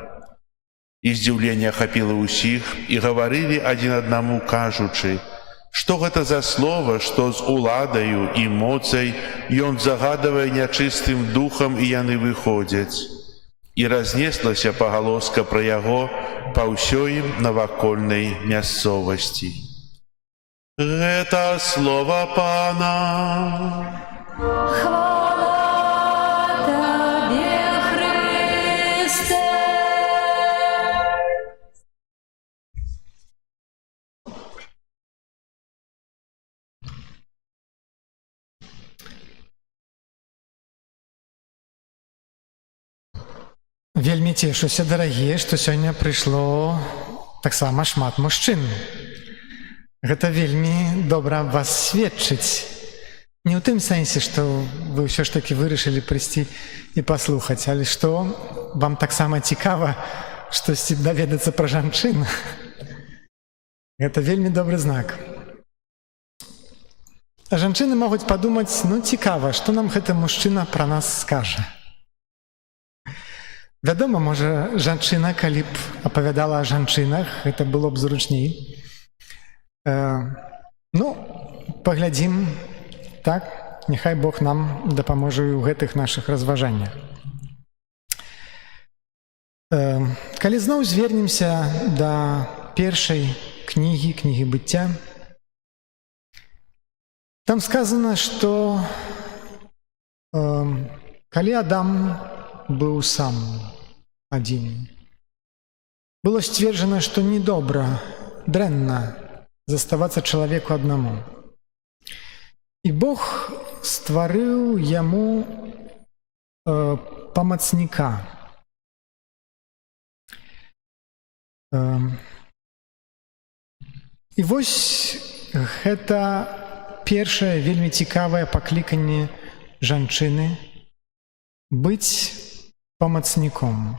І здзіўленне ахапіла ўсіх, і гаварылі адзін аднаму, кажучы: «Што гэта за слова, што з уладаю і моцай ён загадвае нячыстым духам, і яны выходзяць?» І разнеслася пагалоска пра яго па ўсёй навакольнай мясцовасці. Гэта слова Пана. Хвала Тебе, Христе. Вельмі цешуся, дарагія, што сёння прыйшло таксама шмат мужчын. Гэта вельмі добра аб вас сведчыць. Не ў тым сэнсе, што вы ўсё ж такі вырашылі прыйсці і паслухаць, але што вам таксама цікава штосьці даведацца пра жанчын. Гэта вельмі добры знак. А жанчыны могуць падумаць, ну цікава, што нам гэты мужчына пра нас скажа. Вядома, можа, жанчына, калі б апавядала о жанчынах, гэта было б зручней. Ну, паглядзім, так, няхай Бог нам дапаможа і ў гэтых нашых разважаннях. Калі зноў звернемся да першай кнігі быцця, там сказано, што калі Адам быў сам адзін, было сцверджана, што недобра, дрэнна заставацца чалавеку аднаму. І Бог стварыў яму памацніка. І вось гэта першае вельмі цікавае пакліканне жанчыны быць памацніком.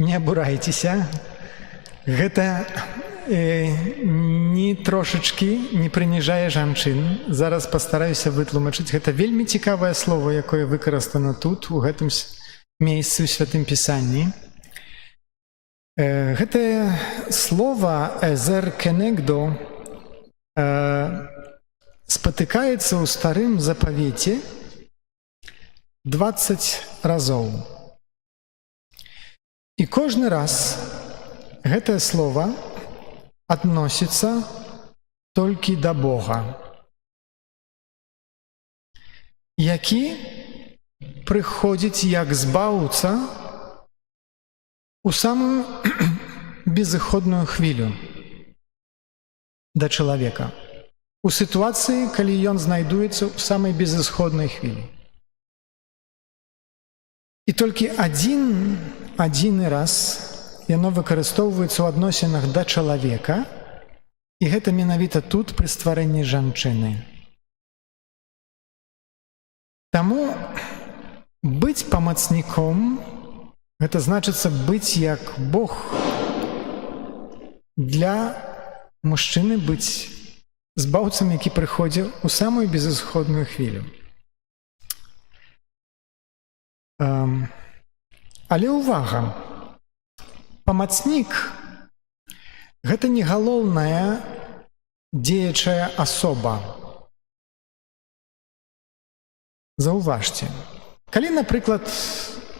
Не абурайцеся, гэта ні трошачкі не прыніжае жанчын. Зараз пастараюся вытлумачыць. Гэта вельмі цікавае слово, якое выкарыстана тут, у гэтым месцы ў Святым Пісанні. Гэтае слово «эзер кенегдо» спатыкаецца ў Старым Запавеце 20 разоў. І кожны раз гэтае слово адносіцца толькі да Бога, які прыходзіць як збаўца у самую безыходную хвілю да чалавека, у сітуацыі, калі ён знайдуецца ў самай безысходнай хвілі. І толькі адзіны раз яно выкарыстоўваецца ў адносінах да чалавека, і гэта менавіта тут пры стварэнні жанчыны. Таму быць памацніком — гэта значыцца быць як Бог для мужчыны, быць збаўцам, які прыходзіў у самую безысходную хвілю. Але ўвага! Памацнік — гэта не галоўная дзеячая асоба. Заўважце, калі, напрыклад,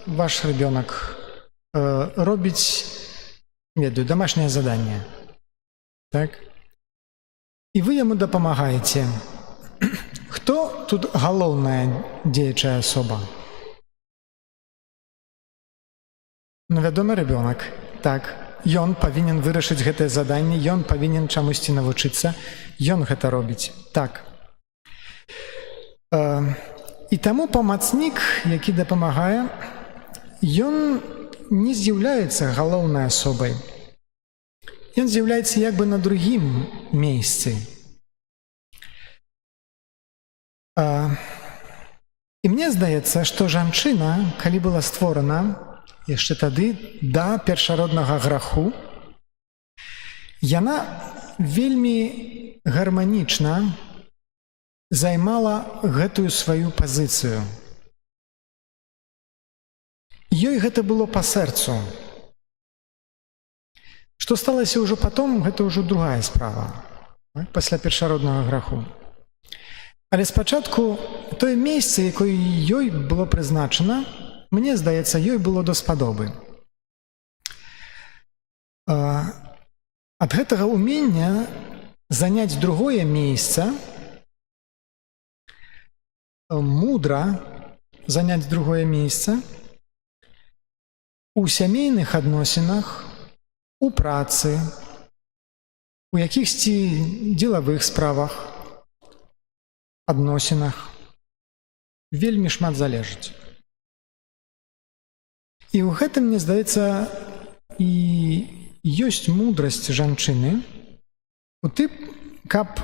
ваш ребёнак робіць, ведаю, домашняе заданне, так? І вы яму дапамагаеце. Хто тут галоўная дзеячая асоба? Ну, вядома, ребёнак. Так, ён павінен вырашыць гэтае заданне, ён павінен чамусьці навучыцца, ён гэта робіць. Так. І таму памацнік, які дапамагае, ён не з'яўляецца галоўнай асобай. Ён з'яўляецца як бы на другім месцы. І мне здаецца, што жанчына, калі была створана яшчэ тады, да першароднага граху, яна вельмі гарманічна займала гэтую сваю пазіцыю. Ёй гэта было па сэрцу. Што сталася ўжо потом, гэта ўжо другая справа, пасля першароднага граху. Але спачатку тое месца, якое ёй было прызначана, мне здаецца, ёй было даспадобы. Ад гэтага ўмення заняць другое месца, мудра заняць другое месца у сямейных адносінах, у працы, у якіхсьці дзелавых справах, адносінах вельмі шмат залежыць. І ў гэтым, мне здаецца, і ёсць мудрасць жанчыны у тым, каб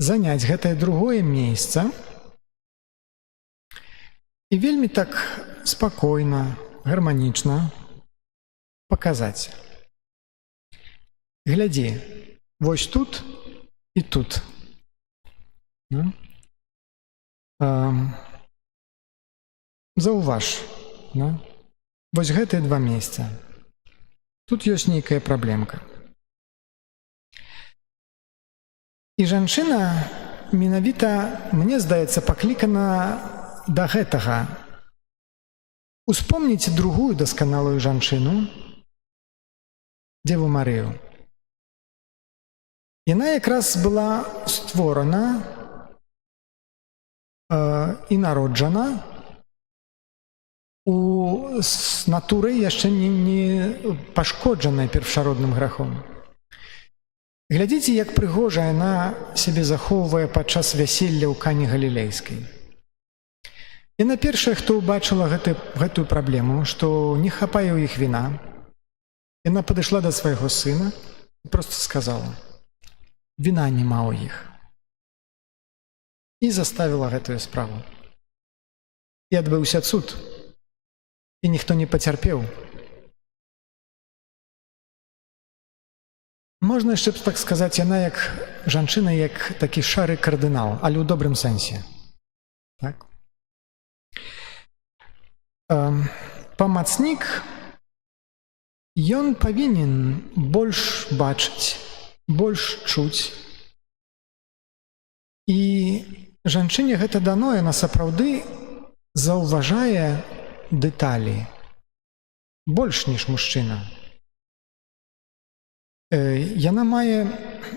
заняць гэтае другое месца і вельмі так спакойна, гарманічна паказаць: Глядзі, вось тут і тут. Ну? Заўваж, ну? Вось гэтыя два месца. Тут ёсць нейкая праблемка. І жанчына менавіта, мне здаецца, паклікана да гэтага. Успомніце другую дасканалую жанчыну, Дзеву Марыю. Яна якраз была створана і народжана у натуры яшчэ не пашкоджанай першародным грахом. Глядзіце, як прыгожа яна сябе захоўвае падчас вяселля ў Кані Галілейскай. Яна першая, хто ўбачыла гэтую праблему, што не хапае ў іх віна. Яна падышла да свайго сына і проста сказала: «Віна няма ў іх». І заставіла гэтую справу. І адбыўся цуд. І ніхто не пацярпеў. Можна яшчэ б так сказаць, яна як жанчына, як такі шары кардынал, але ў добрым сэнсе. Так? Памацнік, ён павінен больш бачыць, больш чуць. І жанчыне гэта дано, яна сапраўды заўважае дэталі больш, ніж мужчына. Яна мае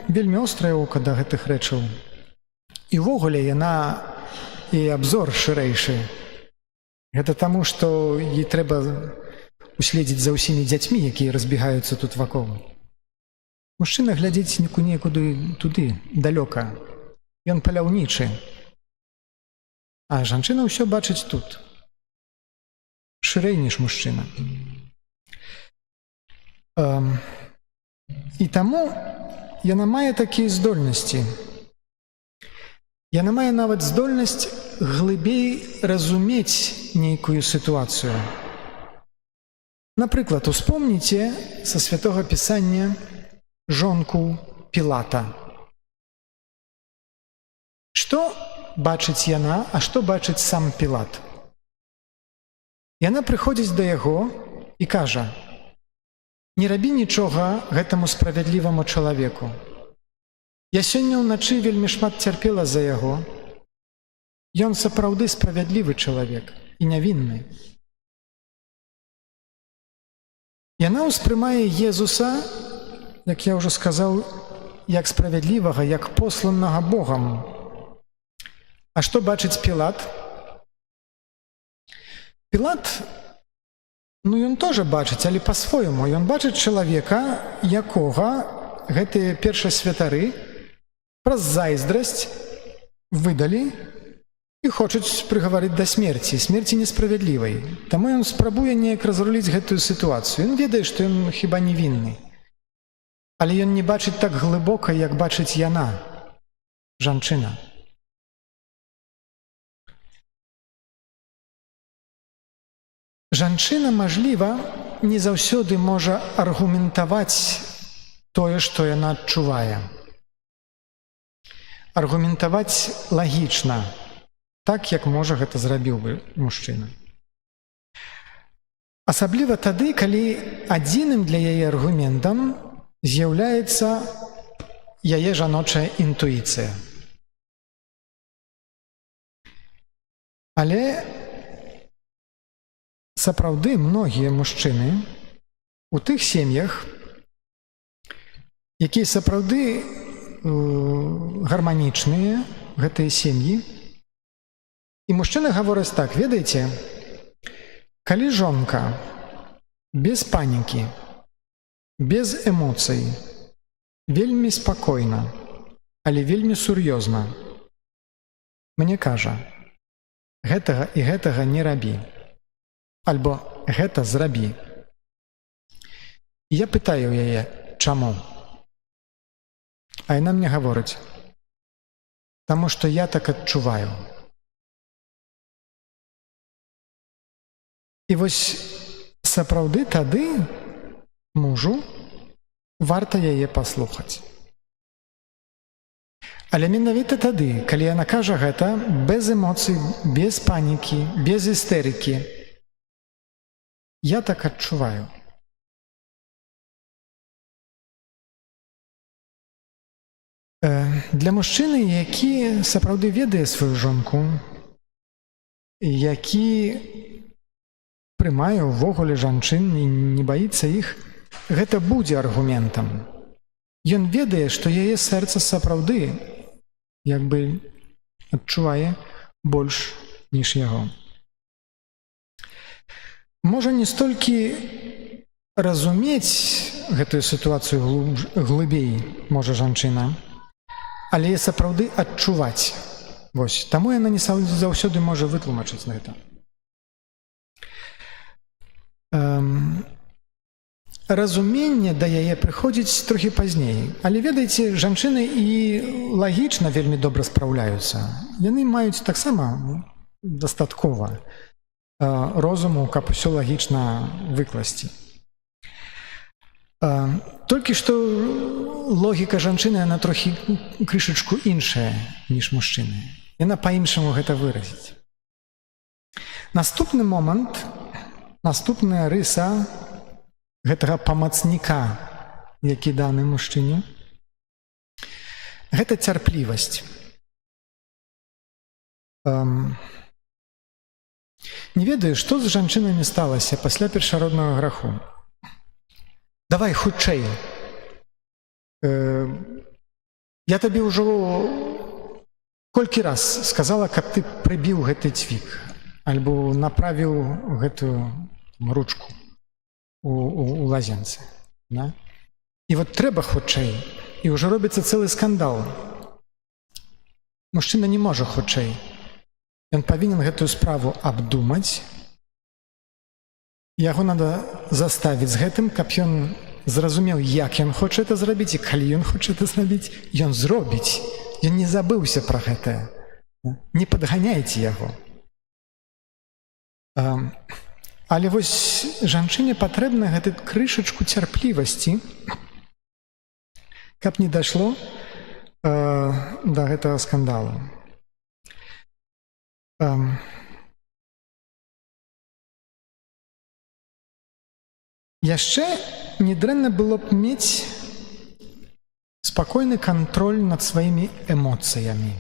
вельмі острае ока да гэтых рэчаў. І ўвогуле яна і абзор шырэйшы. Гэта таму, што ёй трэба уследзіць за ўсімі дзяцьмі, якія разбегаюцца тут вакол. Мужчына глядзіць некуды туды, далёка. Ён паляўнічы. А жанчына ўсё бачыць тут. Шырэй, ніж мужчына. І таму яна мае такія здольнасці. Яна мае нават здольнасць глыбей разумець нейкую сітуацыю. Напрыклад, успомніце са Святога Пісання жонку Пілата. Што бачыць яна, а што бачыць сам Пілат? Яна прыходзіць да яго і кажа: «Не рабі нічога гэтаму справядліваму чалавеку. Я сёння ўначы вельмі шмат цярпела за яго. Ён сапраўды справядлівы чалавек і нявінны». Яна ўспрымае Езуса, як я ўжо сказаў, як справядлівага, як посланага Богам. А што бачыць Пілат? Пілат, ён тоже бачыць, але па-свойму. Ён бачыць чалавека, якога гэтыя першасвятары праз зайздрасць выдалі і хочуць прыгаварыць да смерці, смерці несправядлівай. Таму ён спрабуе неяк разруліць гэтую сітуацыю. Ён ведае, што ён хіба невінны. Але ён не бачыць так глыбока, як бачыць яна, жанчына. Жанчына, мажліва, не заўсёды можа аргументаваць тое, што яна адчувае. Аргументаваць лагічна, так, як можа гэта зрабіў бы мужчына. Асабліва тады, калі адзіным для яе аргументам з'яўляецца яе жаночая інтуіцыя. Але сапраўды многія мужчыны у тых сем'ях, якія сапраўды гарманічныя, гэтыя сем'і, і мужчыны гавораць так: ведаеце, калі жонка без панікі, без эмоцый, вельмі спакойна, але вельмі сур'ёзна мне кажа: гэтага і гэтага не рабі, альбо гэта зрабі. І я пытаю яе: чаму? А яна мне гаворыць: таму што я так адчуваю. І вось сапраўды тады мужу варта яе паслухаць. Але менавіта тады, калі яна кажа гэта без эмоцый, без панікі, без істэрыкі, я так адчуваю. Для мужчыны, які сапраўды ведае сваю жонку, які прымае ўвогуле жанчын і не баіцца іх, гэта будзе аргументам. Ён ведае, што яе сэрца сапраўды адчувае больш, ніж яго. Можа не столькі разумець гэтую сітуацыю глыбей, можа жанчына, але сапраўды адчуваць. Вось, таму яна не заўсёды можа вытлумачыць на гэта. Разуменне да яе прыходзіць трохі пазней. Але ведаеце, жанчыны і лагічна вельмі добра спраўляюцца. Яны маюць таксама дастаткова розуму, каб усё лагічна выкласці. Толькі што логіка жанчыны, яна трохі крышачку іншая, ніж мужчыны. Яна па-іншаму гэта выразіць. Наступны момант, наступная рыса гэтага памацніка, які даны мужчыне, гэта цярплівасць. Не ведаю, што з жанчынамі сталася пасля першароднага граху. Давай хутчэй. Я табе ўжо колькі раз сказала, каб ты прыбіў гэты цвік, альбо направіў гэтую ручку у лазенцы. І вот трэба хутчэй, і ўжо робіцца цэлы скандал. Мужчына не можа хутчэй. Ён павінен гэтую справу абдумаць. Яго надо заставіць з гэтым, каб ён зразумеў, як ён хоча это зрабіць, і калі ён хоча это зрабіць, ён зробіць. Ён не забыўся пра гэтае. Не падганяйце яго. Але вось жанчыне патрэбна гэту крышачку цярплівасці, каб не дайшло да гэтага скандалу. Яшчэ недрэнна было б мець спакойны кантроль над сваімі эмоцыямі.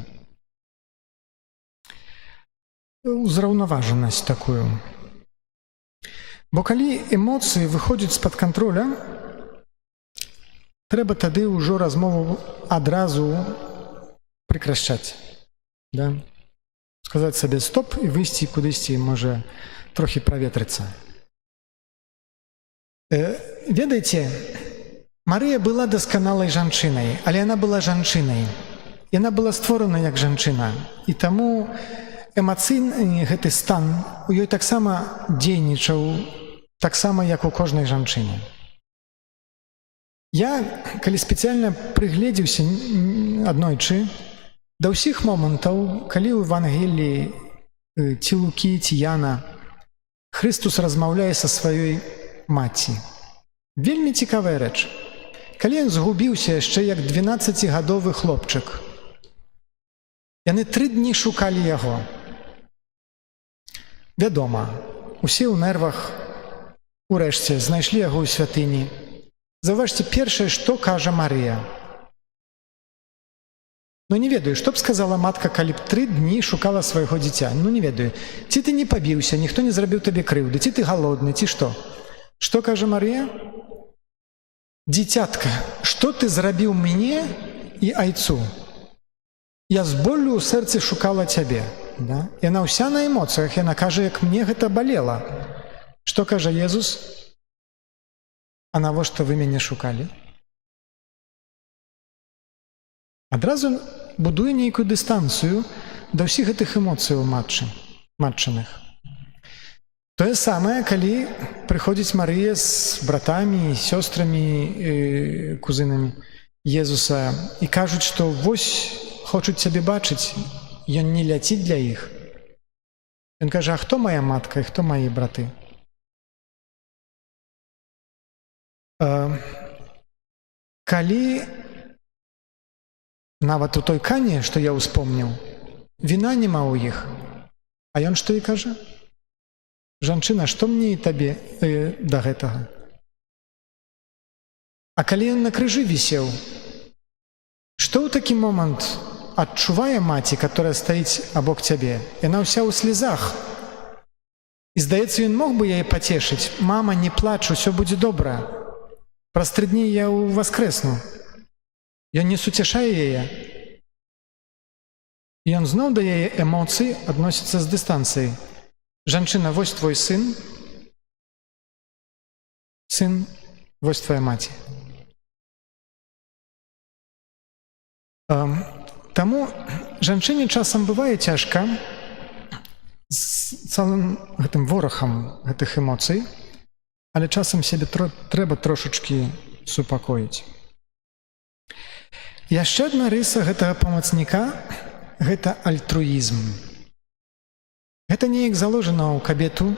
Узраўнаважанасць такую. Бо калі эмоцыі выходзяць з-пад кантроля, трэба тады ўжо размову адразу прекрашчаць. Сказаць сабе стоп і выйсці кудысьці, можа, трохі праветрыцца. Ведаеце, Марыя была дасканалай жанчынай, але яна была жанчынай. Яна была створана як жанчына. І таму эмацыйны гэты стан у ёй таксама дзейнічаў, таксама як у кожнай жанчыне. Я, калі спецыяльна прыгледзеўся аднойчы да ўсіх момантаў, калі ў Евангеліі ці Лукі, ці Яна Христус размаўляе са сваёй маці. Вельмі цікавая рэч. Калі ён згубіўся яшчэ як 12-гадовы хлопчык, яны 3 дні шукалі яго. Вядома, усе ў нервах, урэшце знайшлі яго ў святыні. Заўважце, першае, што кажа Марыя. Не ведаю, што б сказала матка, калі б 3 дні шукала свайго дзіця. Не ведаю. Ці ты не пабіўся, ніхто не зрабіў табе крыўды, ці ты галодны, ці што? Што кажа Марыя? Дзіцятка, што ты зрабіў мне і айцу? Я з боллю ў сэрцы шукала цябе. Яна ўся на эмоцыях, яна кажа, як мне гэта балела. Што кажа Езус? А навошта вы мяне шукалі? Адразу будуе нейкую дыстанцыю да ўсіх гэтых эмоцыяў матчыных. Тое самае, калі прыходзіць Марыя з братамі, сёстрамі, кузынамі Езуса і кажуць, што вось хочуць цябе бачыць, ён не ляціць для іх. Ён кажа, а хто моя матка і хто мае браты? Калі нават у той Кане, што я ўспомніў, віна няма ў іх, а ён што і кажа? Жанчына, што мне і табе да гэтага? А калі ён на крыжы вісеў, што ў такі момант адчувае маці, которая стаіць абок цябе? Яна ўся ў слезах. І, здаецца, ён мог бы яе пацешыць. Мама, не плач, усё будзе добра. Праз 3 дні я ўваскрэсну. Ён не суцяшае яе. І ён зноў да яе эмоцый адносіцца з дыстанцыяй. Жанчына, вось твой сын. Сын, вось твоя маці. Таму жанчыне часам бывае цяжка з цалым гэтым ворахам гэтых эмоцый, але часам сябе трэба трошачкі супакоіць. Яшчэ адна рыса гэтага памацніка – гэта альтруізм. Гэта неяк заложана ў кабету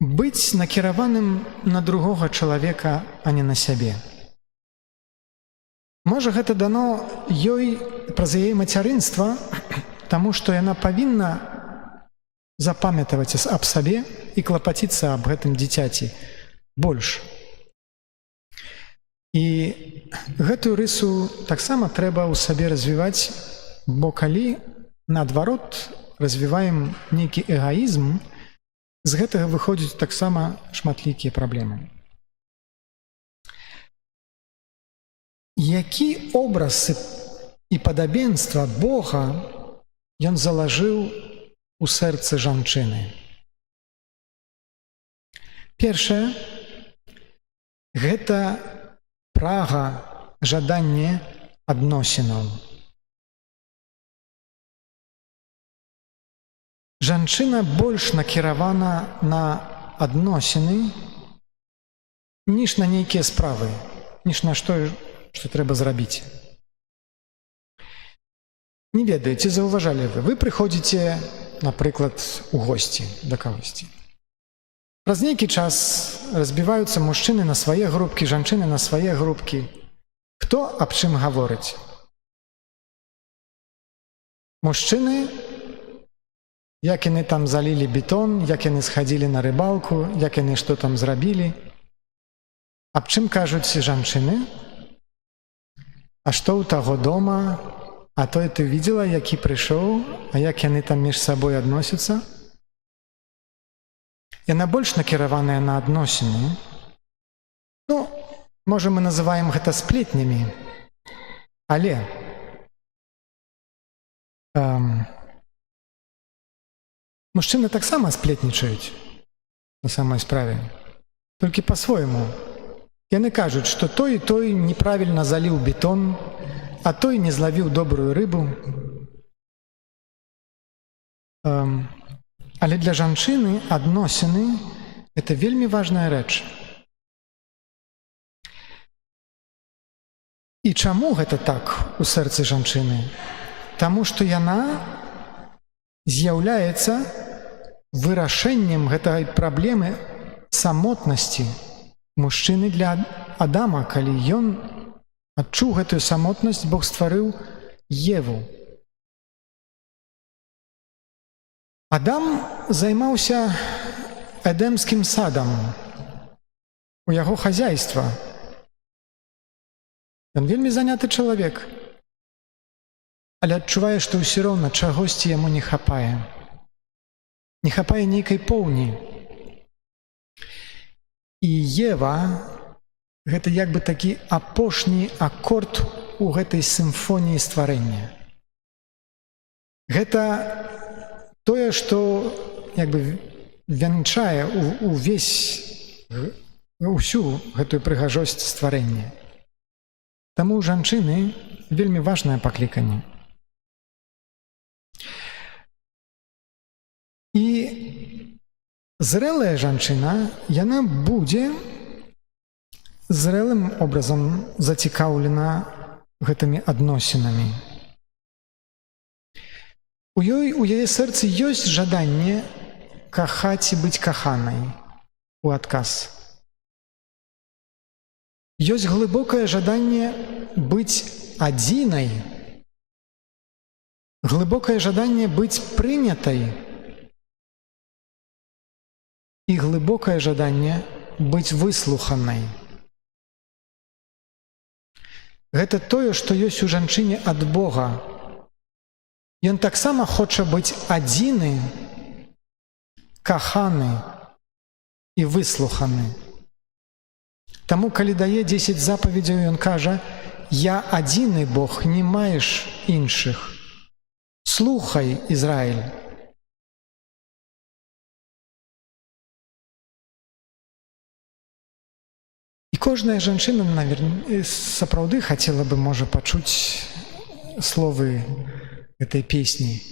быць накіраваным на другога чалавека, а не на сябе. Можа, гэта дано ёй праз яе мацярынства, таму што яна павінна запамятаваць аб сабе і клапаціцца аб гэтым дзіцяці больш. І гэтую рысу таксама трэба ў сабе развіваць, бо калі, наадварот, развіваем нейкі эгаізм, з гэтага выходзяць таксама шматлікія праблемы. Які образ і падабенства Бога ён залажыў у сэрцы жанчыны? Першае – гэта прага, жаданне адносінаў. Жанчына больш накіравана на адносіны, ніж на нейкія справы, ніж на што трэба зрабіць. Не ведаю, ці заўважалі вы прыходзіце, напрыклад, у госці да кагосьці. Праз нейкі час разбіваюцца мужчыны на свае групкі, жанчыны на свае групкі. Хто аб чым гаворыць? Мужчыны, як яны там залілі бетон, як яны схадзілі на рыбалку, як яны што там зрабілі. Аб чым кажуць жанчыны? А што ў таго дома? А той ты видела, які прыйшоў? А як яны там між сабой адносяцца? Яна больш накіраваная на адносіны. Ну, можа, мы называем гэта сплетнямі. Але мужчыны таксама сплетнічаюць на самой справе, толькі па-свойму. Яны кажуць, што той і той неправільна заліў бетон, а той не злавіў добрую рыбу. Але для жанчыны адносіны – гэта вельмі важная рэч. І чаму гэта так у сэрцы жанчыны? Таму што яна з'яўляецца вырашэннем гэтай праблемы самотнасці мужчыны для Адама. Калі ён адчуў гэтую самотнасць, Бог стварыў Еву. Адам займаўся эдэмскім садам, у яго хазяйства. Ён вельмі заняты чалавек, але адчувае, што ўсё роўна чагосьці яму не хапае. Не хапае нейкай поўні. І Ева – гэта як бы такі апошні акорд у гэтай сімфоніі стварэння. Гэта тое, што як бы вянчае усю гэтую прыгажосць стварэння. Таму ў жанчыны вельмі важнае пакліканне. І зрэлая жанчына, яна будзе зрэлым образам зацікаўлена гэтымі адносінамі. У яе сэрцы ёсць жаданне кахаць і быць каханай у адказ. Ёсць глыбокае жаданне быць адзінай, глыбокае жаданне быць прынятай і глыбокае жаданне быць выслуханай. Гэта тое, што ёсць у жанчыне ад Бога. Ён таксама хоча быць адзіны, каханы і выслуханы. Таму, калі дае 10 запаведзяў, ён кажа: «Я адзіны Бог, не маеш іншых. Слухай, Ізраіль». І кожная жанчына, сапраўды хацела бы, можа, пачуць словы этой песні.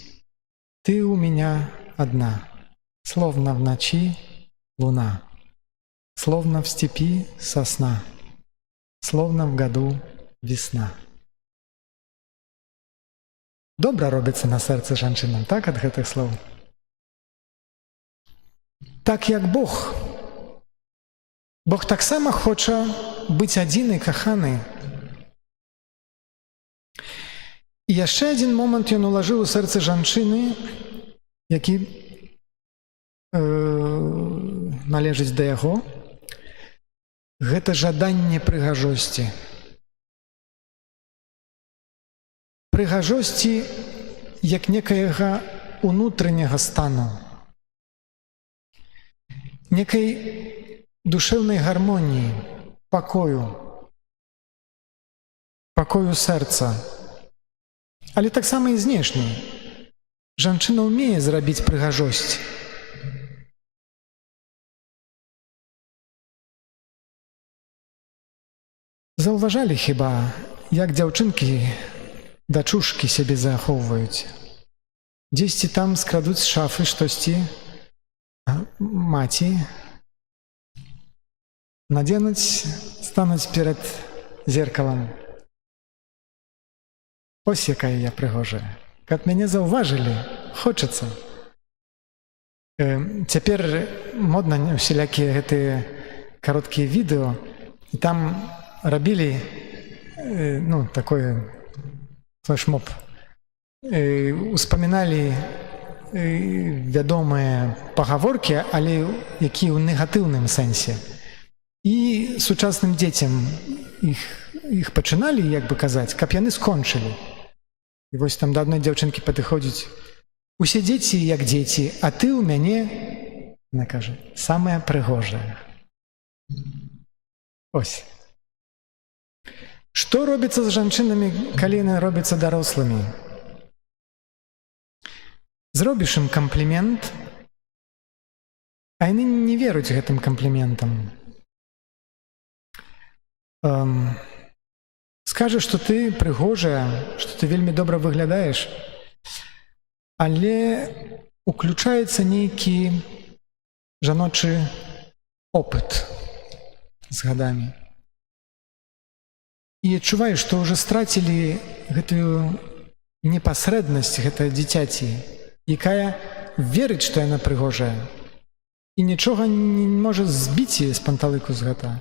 «Ты у меня одна, словно в ночи луна, словно в степи сосна, словно в году весна». Добра робіцца на сэрцы жанчынам, так, ад гэтых слоў? Так як Бог. Бог таксама хоча быць адзіны, каханы. І яшчэ адзін момант ён улажыў у сэрцы жанчыны, які належыць да яго. Гэта жаданне прыгажосці. Прыгажосці як некаяга унутраняга стану, некай душэўнай гармоніі, пакою сэрца, але таксама і знешняй. Жанчына ўмее зрабіць прыгажосць. Заўважалі хіба, як дзяўчынкі, дачушкі сябе захоўваюць? Дзесьці там скрадуць з шафы штосьці маці, наденуць, стануць перад зеркалам. Ось якая я прыгожая. Каб мяне заўважылі, хочацца. Цяпер модна усялякія гэтыя кароткія відэо, і там рабілі, такое флешмоб. Успаміналі вядомыя пагаворкі, але якія ў негатыўным сэнсе. І сучасным дзецям іх пачыналі, як бы казаць, каб яны скончылі. І вось там да адной дзяўчынкі падыходзіць: «Усе дзеці як дзеці, а ты ў мяне, она кажа, самая прыгожая». Ось. Што робіцца з жанчынамі, калі яны робяцца дарослымі? Зробіш ім камплімент, а яны не веруць гэтым кампліментам. Скажа, што ты прыгожая, што ты вельмі добра выглядаеш, але уключаецца нейкі жаночы опыт з гадамі. І адчуваеш, што ўжо страцілі гэтую непасрэднасць, гэтае дзіцяці, якая верыць, што яна прыгожая, і нічога не можа збіць яе з панталыку з гэтага.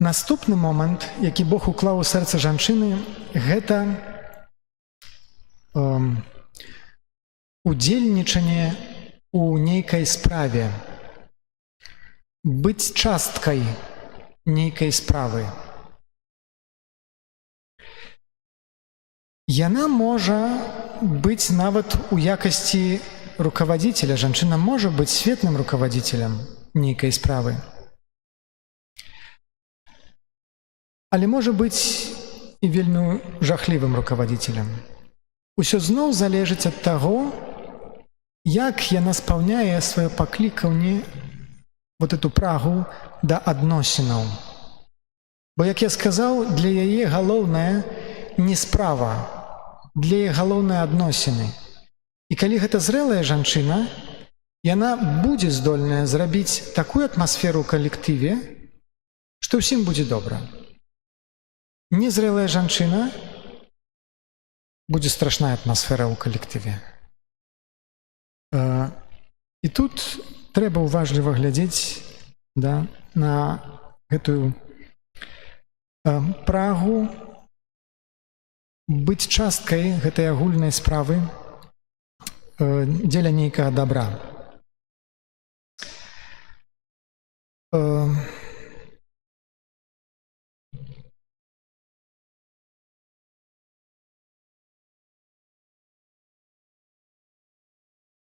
Наступны момант, які Бог уклаў у сэрца жанчыны, гэта удзельнічанне ў нейкай справе, быць часткай нейкай справы. Яна можа быць нават у якасці руководителя, жанчына можа быць светлым руководителем нейкай справы. Але можа быць і вельмі жахлівым руководителем. Усё зноў залежыць ад таго, як яна спаўняе сваё пакліканне, вот эту прагу да адносінаў. Бо, як я сказаў, для яе галоўнае не справа, для яе галоўнае адносіны. І калі гэта зрэлая жанчына, яна будзе здольная зрабіць такую атмасферу ў калектыве, што ўсім будзе добра. Незрелая жанчына, будзе страшная атмасфера ў калектыве. І тут трэба уважліва глядзець, да, на гэтую прагу быць часткай гэтай агульнай справы дзеля нейкага добра.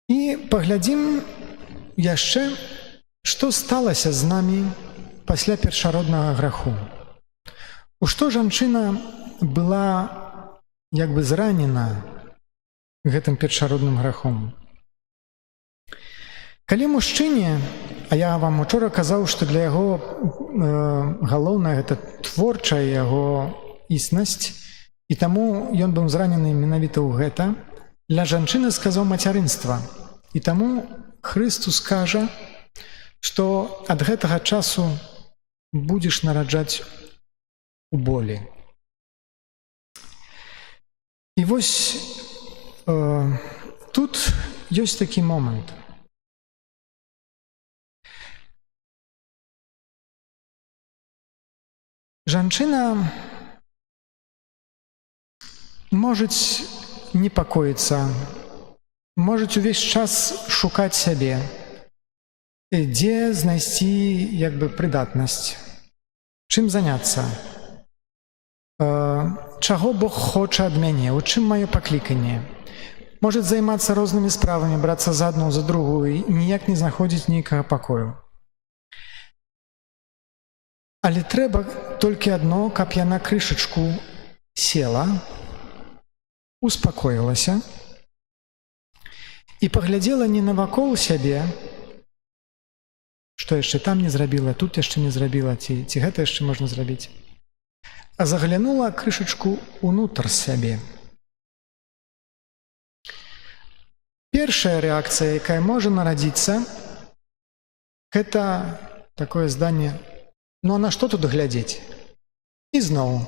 І паглядзім яшчэ, што сталася з намі пасля першароднага граху. У што жанчына была як бы зранена гэтым першародным грахом. Калі мужчыне, а я вам учора казаў, што для яго галоўнае гэта творчая яго існасць, і таму ён быў зранены менавіта ў гэта, для жанчыны сказаў мацярынства. І таму Хрыстус кажа, што ад гэтага часу будзеш нараджаць у болі. І вось тут ёсць такі момант. Жанчына можаць непакоіцца, можаць увесь час шукаць сябе, дзе знайсці як бы прыдатнасць, чым заняцца, чаго Бог хоча ад мяне, у чым маё пакліканне. Можаць займацца рознымі справамі, брацца за адну, за другую, і ніяк не знаходзіць нейкага пакою. Але трэба толькі адно, каб яна крышачку села, успакоілася і паглядзела не навакол сябе, што яшчэ там не зрабіла, тут яшчэ не зрабіла, ці гэта яшчэ можна зрабіць, а заглянула крышачку ўнутр сябе. Першая рэакцыя, якая можа нарадзіцца, гэта такое зданне: ну а на што тут глядзець? І зноў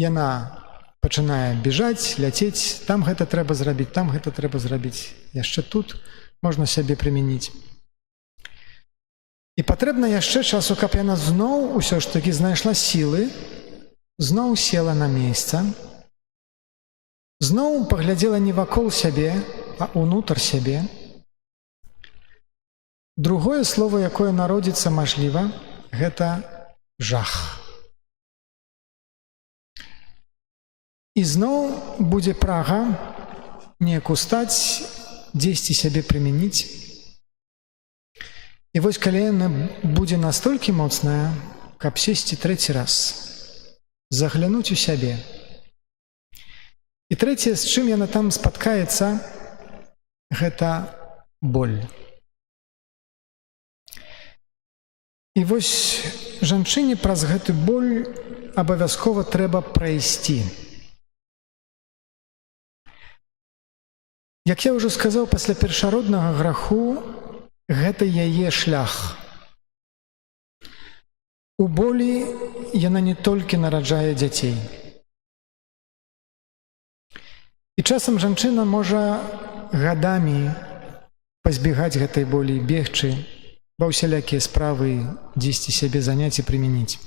яна пачынае біжаць, ляцець, там гэта трэба зрабіць, там гэта трэба зрабіць, яшчэ тут можна сябе прымяніць. І патрэбна яшчэ часу, каб яна зноў усё ж такі знайшла сілы, зноў села на месца, зноў паглядзела не вакол сябе, а ўнутр сябе. Другое слово, якое народзіцца мажліва, гэта жах. І зноў будзе прага неяк устаць, дзесьці сябе прымяніць. І вось калі яна будзе настолькі моцная, каб сесці трэці раз, заглянуць у сябе. І трэцяе, з чым яна там спаткаецца, гэта боль. І вось жанчыне праз гэты боль абавязкова трэба прайсці. Як я ўжо сказаў, пасля першароднага граху гэта яе шлях. У болі яна не толькі нараджае дзяцей. І часам жанчына можа гадамі пазбегаць гэтай болі, бегчы ва ўсялякія справы, дзесьці сябе заняць і прымяніць.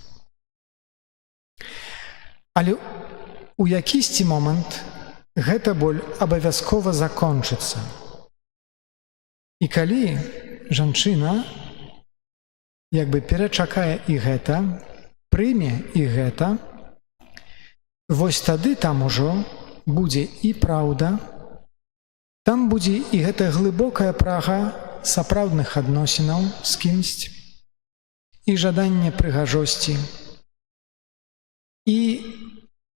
Але у якісьці момант гэта боль абавязкова закончыцца. І калі жанчына як бы перачакае і гэта, прыме і гэта, вось тады там ужо будзе і праўда, там будзе і гэтая глыбокая прага сапраўдных адносінаў з кімсьці, і жаданне прыгажосці, і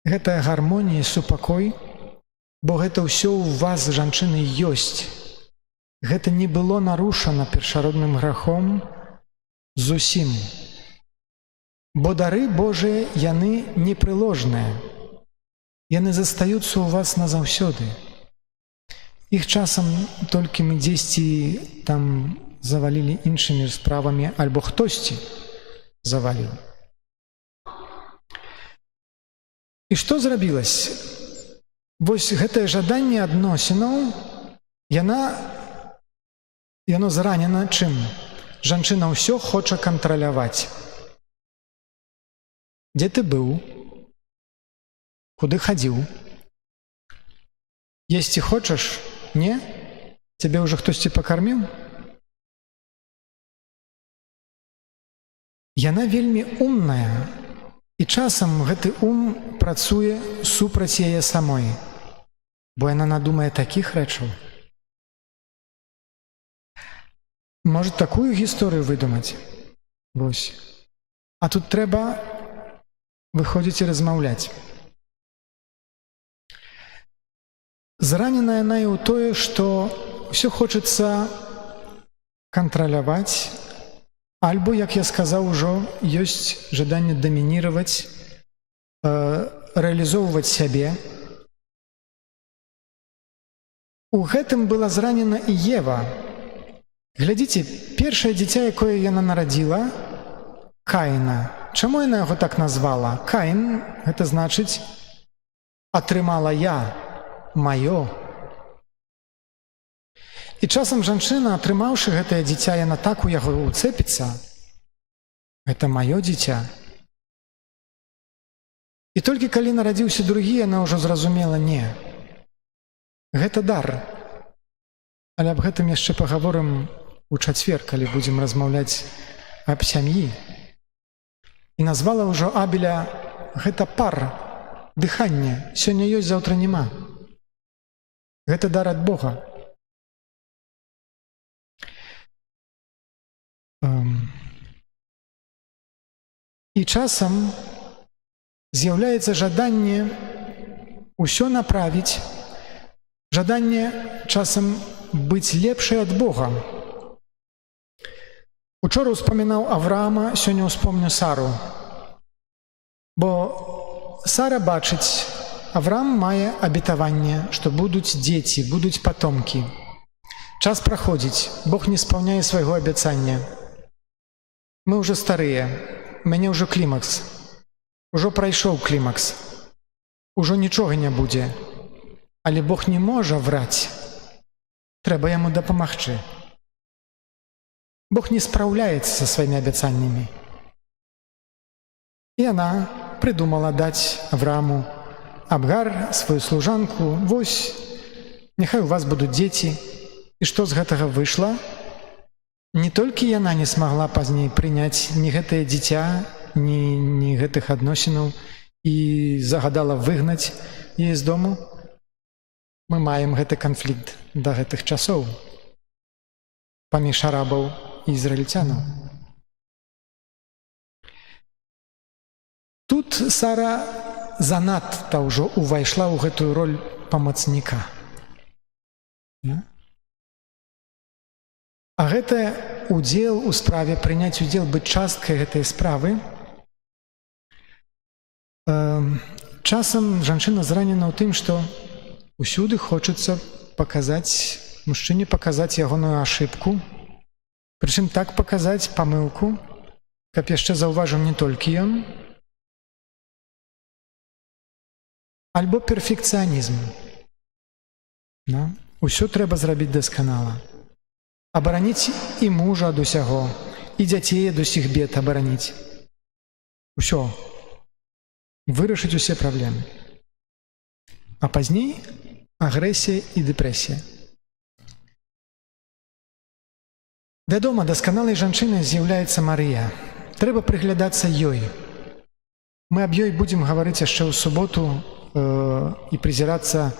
гэтая гармонія, супакой, бо гэта ўсё ў вас, жанчыны, ёсць. Гэта не было нарушана першародным грахом зусім. Бо дары Божыя, яны непрыложныя. Яны застаюцца ў вас назаўсёды. Іх часам толькі мы дзесьці там завалілі іншымі справамі, альбо хтосьці заваліў. І што зрабілася? Вось гэтае жаданне адносінаў, яно зранена чым? жанчына ўсё хоча кантраляваць. Дзе ты быў? Куды хадзіў? Есці хочаш? Не? Цябе ўжо хтосьці пакарміў? Яна вельмі умная, і часам гэты ум працуе супраць яе самой, бо яна надумае такіх рэчаў. Можа такую гісторыю выдумаць? Вось. А тут трэба выходзіць і размаўляць. Зранена яна і ў тое, што ўсё хочацца кантраляваць, альбо, як я сказаў ужо, ёсць жаданне дамініраваць, рэалізоўваць сябе. У гэтым была зранена і Ева. Глядзіце, першае дзіця, якое яна нарадзіла, Каіна. Чаму яна яго так назвала? Каін – гэта значыць «атрымала я», «маё». І часам жанчына, атрымаўшы гэтае дзіця, яна так у яго уцэпіцца. Гэта маё дзіця. І толькі калі нарадзіўся другі, яна ўжо зразумела, не. Гэта дар. Але аб гэтым яшчэ пагаворым у чацвер, калі будзем размаўляць аб сям'і. І назвала ўжо Абеля гэта пар, дыханне. Сёння ёсць, заўтра няма. Гэта дар ад Бога. І часам з'яўляецца жаданне ўсё направіць, жаданне часам быць лепшай ад Бога. Учора ўспамінаў Авраама, сёння ўспомню Сару. Бо Сара бачыць, Авраам мае абетаванне, што будуць дзеці, будуць патомкі. Час праходзіць, Бог не спаўняе свайго абяцання. Мы ўжо старыя, у мяне ўжо клімакс. Ужо прайшоў клімакс. Ужо нічога не будзе. Але Бог не можа враць. Трэба яму дапамагчы. Бог не спраўляецца са сваімі абяцаннямі. І яна прыдумала даць Аврааму Абгар, сваю служанку. Вось, няхай у вас будуць дзеці. І што з гэтага выйшла? Не толькі яна не смагла пазней прыняць ні гэтае дзіця, ні гэтых адносінаў і загадала выгнаць яе з дому. Мы маем гэты канфлікт да гэтых часоў паміж арабаў і ізраільцянаў. Тут Сара занадта ўжо увайшла ў гэтую роль памацніка. А гэта удзел у справе, прыняць удзел, быць часткай гэтай справы. Часам жанчына зранена ў тым, што усюды хочацца паказаць, мужчыне паказаць ягоную ашыбку, прычым так паказаць памылку, каб яшчэ заўважыў не толькі ён, альбо перфекцыянізм. Усё трэба зрабіць дасканала. Абараніць і мужа ад усяго, і дзяцей ад усіх бед абараніць. Усё. Вырашыць усе праблемы. А пазней агрэсія і дэпрэсія. Вядома, дасканалай жанчынай з'яўляецца Марыя. Трэба прыглядацца ёй. Мы аб ёй будзем гаварыць яшчэ ў суботу і прызірацца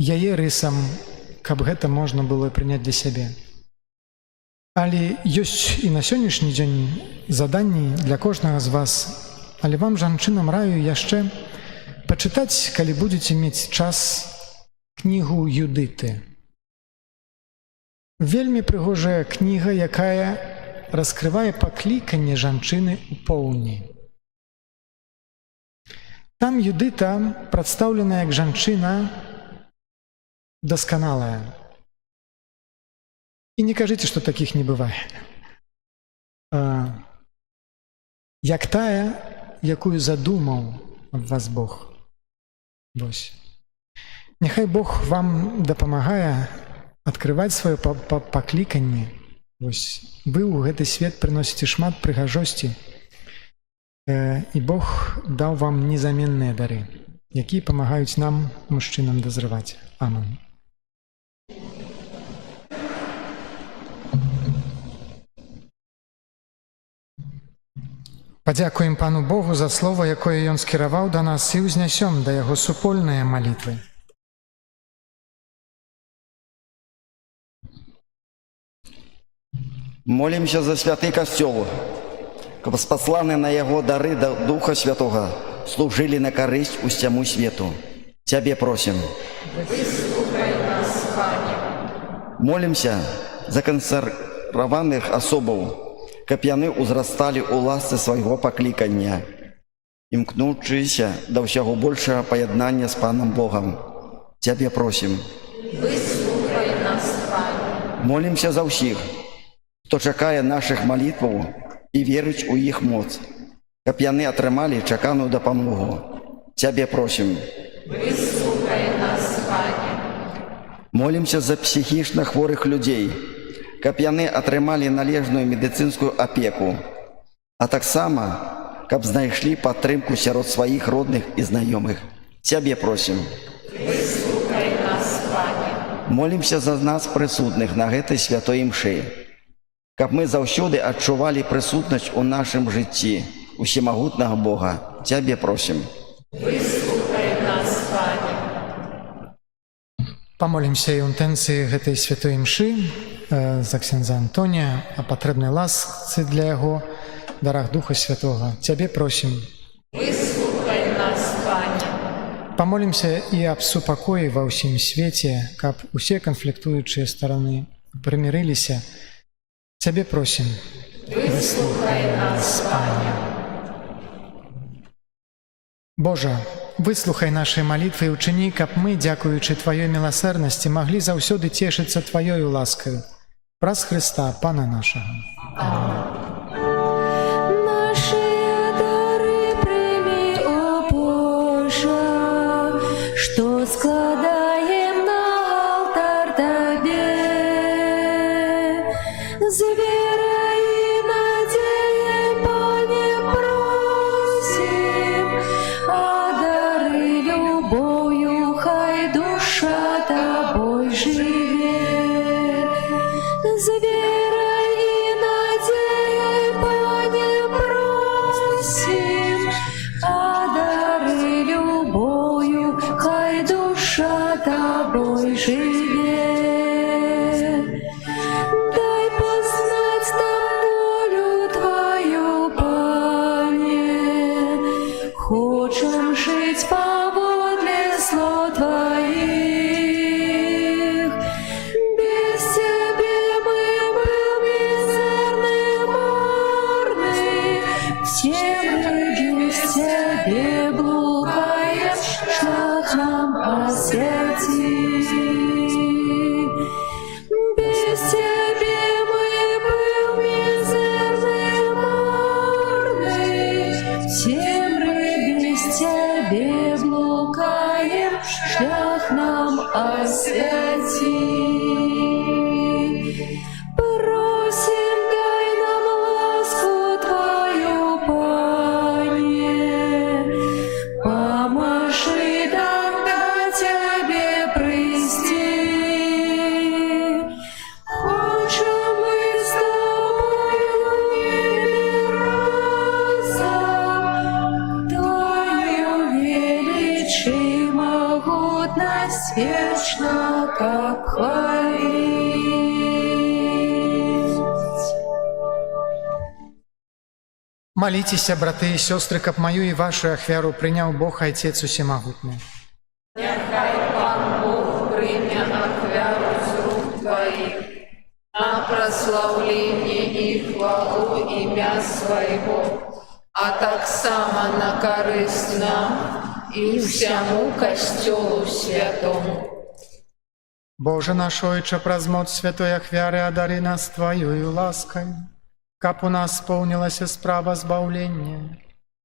яе рысам, каб гэта можна было прыняць для сябе. Але ёсць і на сённяшні дзень заданні для кожнага з вас. Але вам, жанчынам, раю яшчэ пачытаць, калі будзеце мець час, кнігу Юдыты. Вельмі прыгожая кніга, якая раскрывае пакліканне жанчыны ў поўні. Там Юдыта прадстаўлена як жанчына дасканалая. І не кажыце, што такіх не бывае. Як тая, якую задумаў аб вас Бог. Вось. Няхай Бог вам дапамагае адкрываць сваё пакліканне Вось вы ў гэты свет прыносіце шмат прыгажосці, і Бог даў вам незаменныя дары, якія памагаюць нам, мужчынам, дазрываць. Амэн. Падзякуем Пану Богу за слова, якое Ён скіраваў да нас, і ўзнясём да Яго супольныя малітвы. Молімся за святы касцёл, каб спасланы на яго дары да Духа Святога служылі на карысць усяму свету. Цябе просім. Выслухай нас, Пане. Молімся за кансерваваных асобаў, каб яны ўзрасталі ў ласцы свайго паклікання, імкнучыся да ўсяго большага паяднання з Панам Богам. Цябе просім. Выслухай нас, Пане. Молімся за ўсіх, хто чакае нашых малітваў і верыць у іх моц, каб яны атрымалі чаканую дапамогу. Цябе просім. Выслухай нас, Пане. Молімся за псіхічна хворых людзей, каб яны атрымалі належную медыцынскую апеку, а таксама, каб знайшлі падтрымку сярод сваіх родных і знаёмых. Цябе просім. Выслухай нас, Пане. Молімся за нас прысутных на гэтай святой імшы, каб мы заўсёды адчувалі прысутнасць у нашым жыцці усемагутнага Бога. Цябе просім. Выслухай нас, Пане. Памолімся і ў інтэнцыі гэтай святой імшы за ксяндза Антонія, а патрэбнай ласцы для яго, дарах Духа Святога. Цябе просім. Выслухай нас, Пане. Памолімся і аб супакоі ва ўсім свеце, каб усе канфліктуючыя стараны прымірыліся. Цябе просім. Выслухай нас, Пане. Божа, выслухай нашыя малітвы і ўчыні, каб мы, дзякуючы Тваёй міласэрнасці, маглі заўсёды цешыцца Тваёю ласкаю. Праз Хрыста, Пана нашага. Наши дары прими, о Боже, что складаем на алтарь Тебе. С верой и надеей, Пане, просим, а дары любовью хай душа Тобой живет. С верой и надеей, Пане, просим, а дары любовью хай душа Тобой живет. Дай познать нам волю Твою, Пане, хочем жить поводле слов Твоих. Без Тебе мы был мизерный, морный, все мы без Тебе блукаем, шаг нам освети. Без Тебе мы был мизерный, морный, все мы без Тебе блукаем, шлях нам освети. Просим, дай нам ласку Твою, Пане, поможи нам до Тебе прийти. Хочем мы с Тобою разом Твою величие, могутность вечно как хвалить. Маліцеся, браты і сёстры, каб маю і вашу ахвяру прыняў Бог Айцец усемагутны. Няхай Пан Бог прыме ахвяру з рук Твоих на прославление и хвалу імя Свайго, а таксама на карысць нам і ўсяму касцёлу святому. Боже наш Ойче, праз моц святой ахвяры адары нас Твоёю ласкай, каб у нас сполнілася справа збаўлення,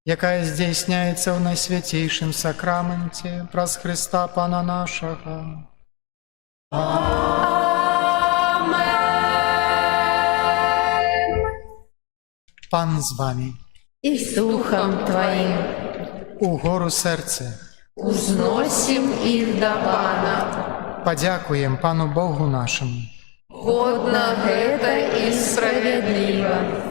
якая здзейсняецца ў найсвяцейшым сакраменце праз Хрыста Пана нашага. Amen. Пан з вами. И с Духом Твоим Угору серце. узносим их до Пана. Подякуємо Пану Богу нашому. Годно гэта і справядліва.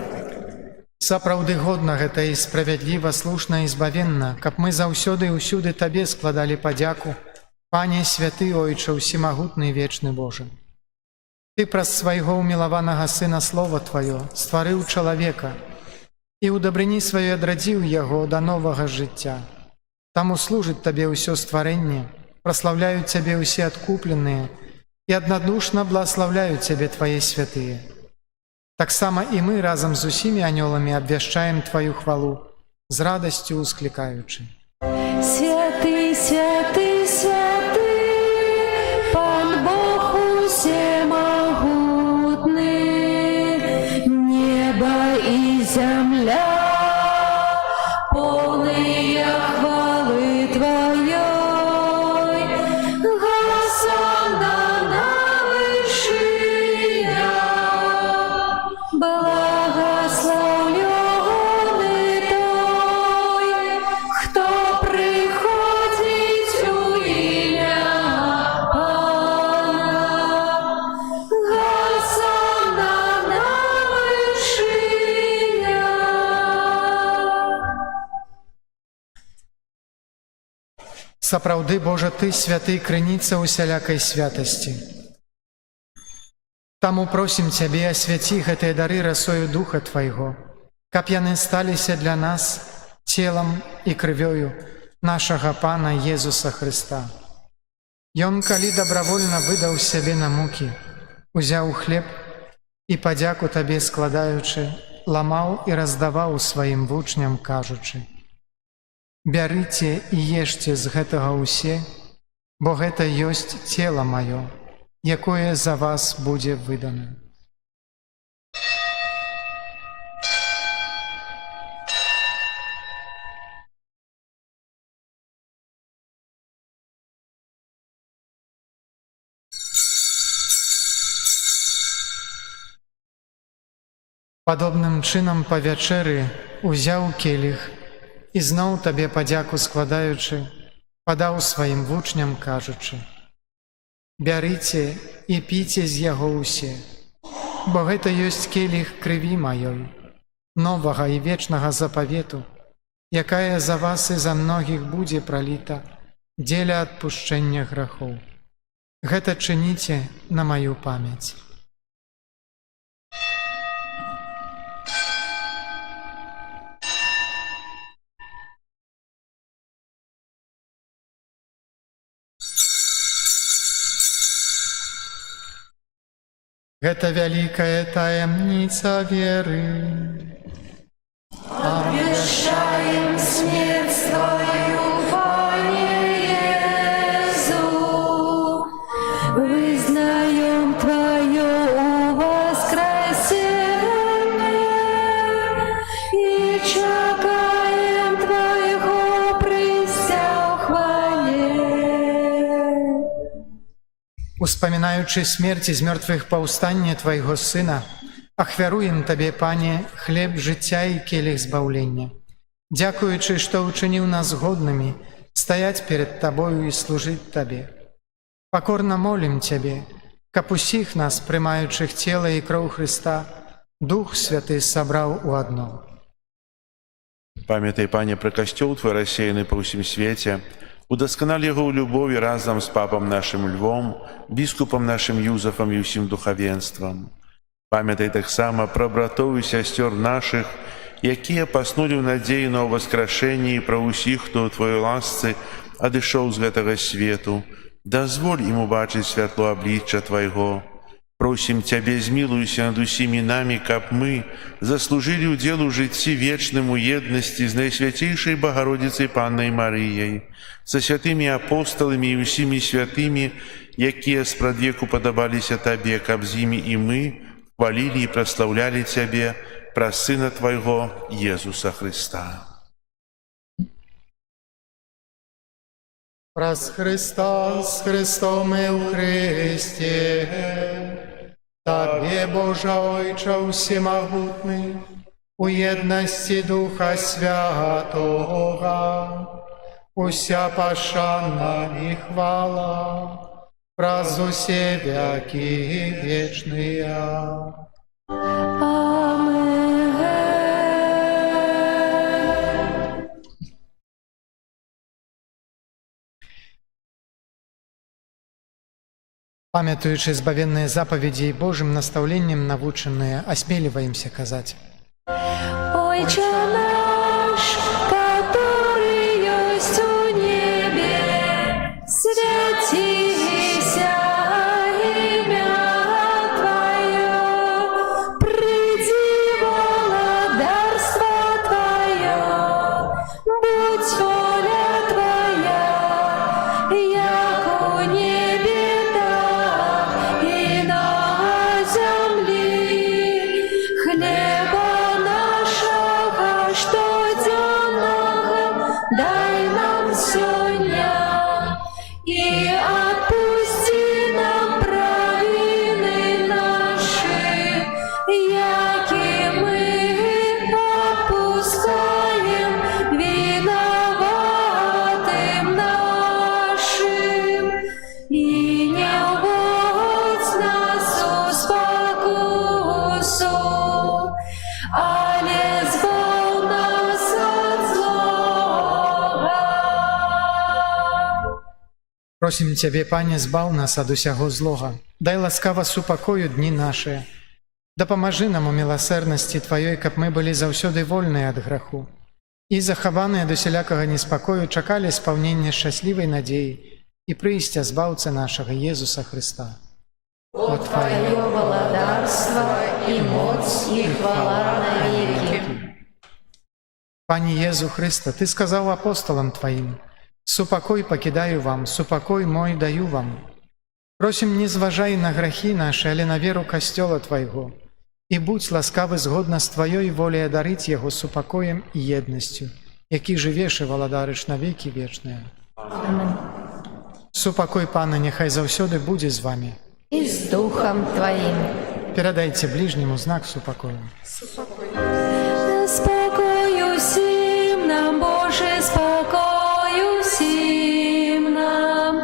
Сапраўды годна гэта і справядліва, слушна і збавенна, каб мы заўсёды і ўсюды Табе складалі падзяку, Пане святы, Ойча, усімагутны і вечны Божа. Ты праз свайго ўмілаванага Сына Слова Тваё стварыў чалавека і ў дабрыні сваёй адрадзіў яго да новага жыцця. Таму служыць Табе ўсё стварэнне, праслаўляюць Цябе ўсе адкупленыя і аднадушна бласлаўляюць Цябе Твае святыя. Таксама і мы разам з усімі анёламі абвяшчаем Тваю хвалу, з радасцю усклікаючы. Святый, святый, святый, Пан Бог усемогутный, небо и земля, полные хвалы Твоей. Госанна на вышинях, благословленный Той, кто приходит у имя Пана. Госанна на вышинях. Сапраўды, Божа, Ты святы, крыніца усялякай святасці. Таму просім Цябе, асвяці гэтыя дары расою Духа Твайго, каб яны сталіся для нас целам і крывёю нашага Пана Езуса Хрыста. Ён, калі дабравольна выдаў сябе на мукі, узяў хлеб і падзяку Табе складаючы, ламаў і раздаваў сваім вучням, кажучы: «Бярыце і ешце з гэтага ўсе, бо гэта ёсць цела маё, якое за вас будзе выдана». Падобным чынам па вячэры узяў келіх і зноў Табе падзяку складаючы, падаў сваім вучням, кажучы: «Бярыце і піце з яго ўсе, бо гэта ёсць келіх крыві маёй, новага і вечнага запавету, якая за вас і за многіх будзе праліта дзеля адпушчэння грахоў. Гэта чыніце на маю памяць». Гэта вялікая таямніца веры. Обвещаем смерть Твою, Пане Иисус, вызнаем Твое воскресение и чекаем Твоего прыся в хвале. Успамінаючы смерць з мёртвых паўстання Твайго Сына, ахвяруем Табе, Пане, хлеб жыцця і келіх збаўлення. Дзякуючы, што ўчыніў нас годнымі стаяць перад Табою і служыць Табе. Пакорна молім Цябе, каб усіх нас, прымаючых цела і кроў Хрыста, Дух Святы сабраў у адно. Памятай, Пане, пра касцёл Твой рассеяны па ўсім свеце, удасканал яго ў любові разам з папам нашым Львом, біскупам нашым Юзафам і ўсім духавенствам. Памятай таксама пра братоў і сясцёр нашых, якія паснулі ў надзеі на ўваскрашэнні, і пра ўсіх, хто ў Твоёй ласцы адышоў з гэтага свету. Дазволь ім убачыць святло аблічча Твайго. Просім Цябе, змілуйся над усімі намі, каб мы заслужылі ўдзел у жыцці вечным у еднасці з Найсвяцейшай Багародзіцай Паннай Марыяй, са святымі апосталамі і ўсімі святымі, якія спрадвеку падабаліся Табе, каб з імі і мы хвалілі і праслаўлялі Цябе праз Сына Твайго Езуса Хрыста. Праз Христа, з Христом і в Христі, Табе, Божа Ойча всемогутний, у єдності Духа Святого, уся пошана і хвала, праз усе веки вечные. Amen. Памятуючи збавенные заповеди и Божьим наставлением навученные, осмеливаемся казать. Отче наш, который есть у небе, святися имя Твое, приди владарство Твое, будь воля Твоя, як у небе, так и на земле. Хлеба нашего штоденного дай нам сегодня, и отпусти нам провины наши, яки мы отпускаем виноватым нашим. И не вводь нас в спокусу, але збав нас от злого. Просим Тебе, Пане, збав нас ад усяго злога. Дай ласкава супакою дні наші. Дапамажы нам у міласерднасці Тваёй, каб мы былі заўсёды вольныя ад граху. І захаваныя да сялякага неспакою чакалі спаўнення шчаслівай надзеі і прыйсця збаўцы нашага Езуса Христа. О Твое владарство и моц и хвала навеки. Пане Езу Христа, Ты сказаў апостолам Тваім: «Супакой пакідаю вам, супакой мой даю вам». Просім, не зважай на грахі нашы, але на веру касцёла Твайго. І будь ласкавы згодна з Тваёй воляй дарыць яго супакоем і еднасцю, які жывеш і валадарыш на векі вечныя. Амин. Супакой, Пане, няхай заўсёды будзе з вами. И с Духом Твоим. Перадайце ближняму знак супакою. Спокою всім нам, Боже, спокою всім нам,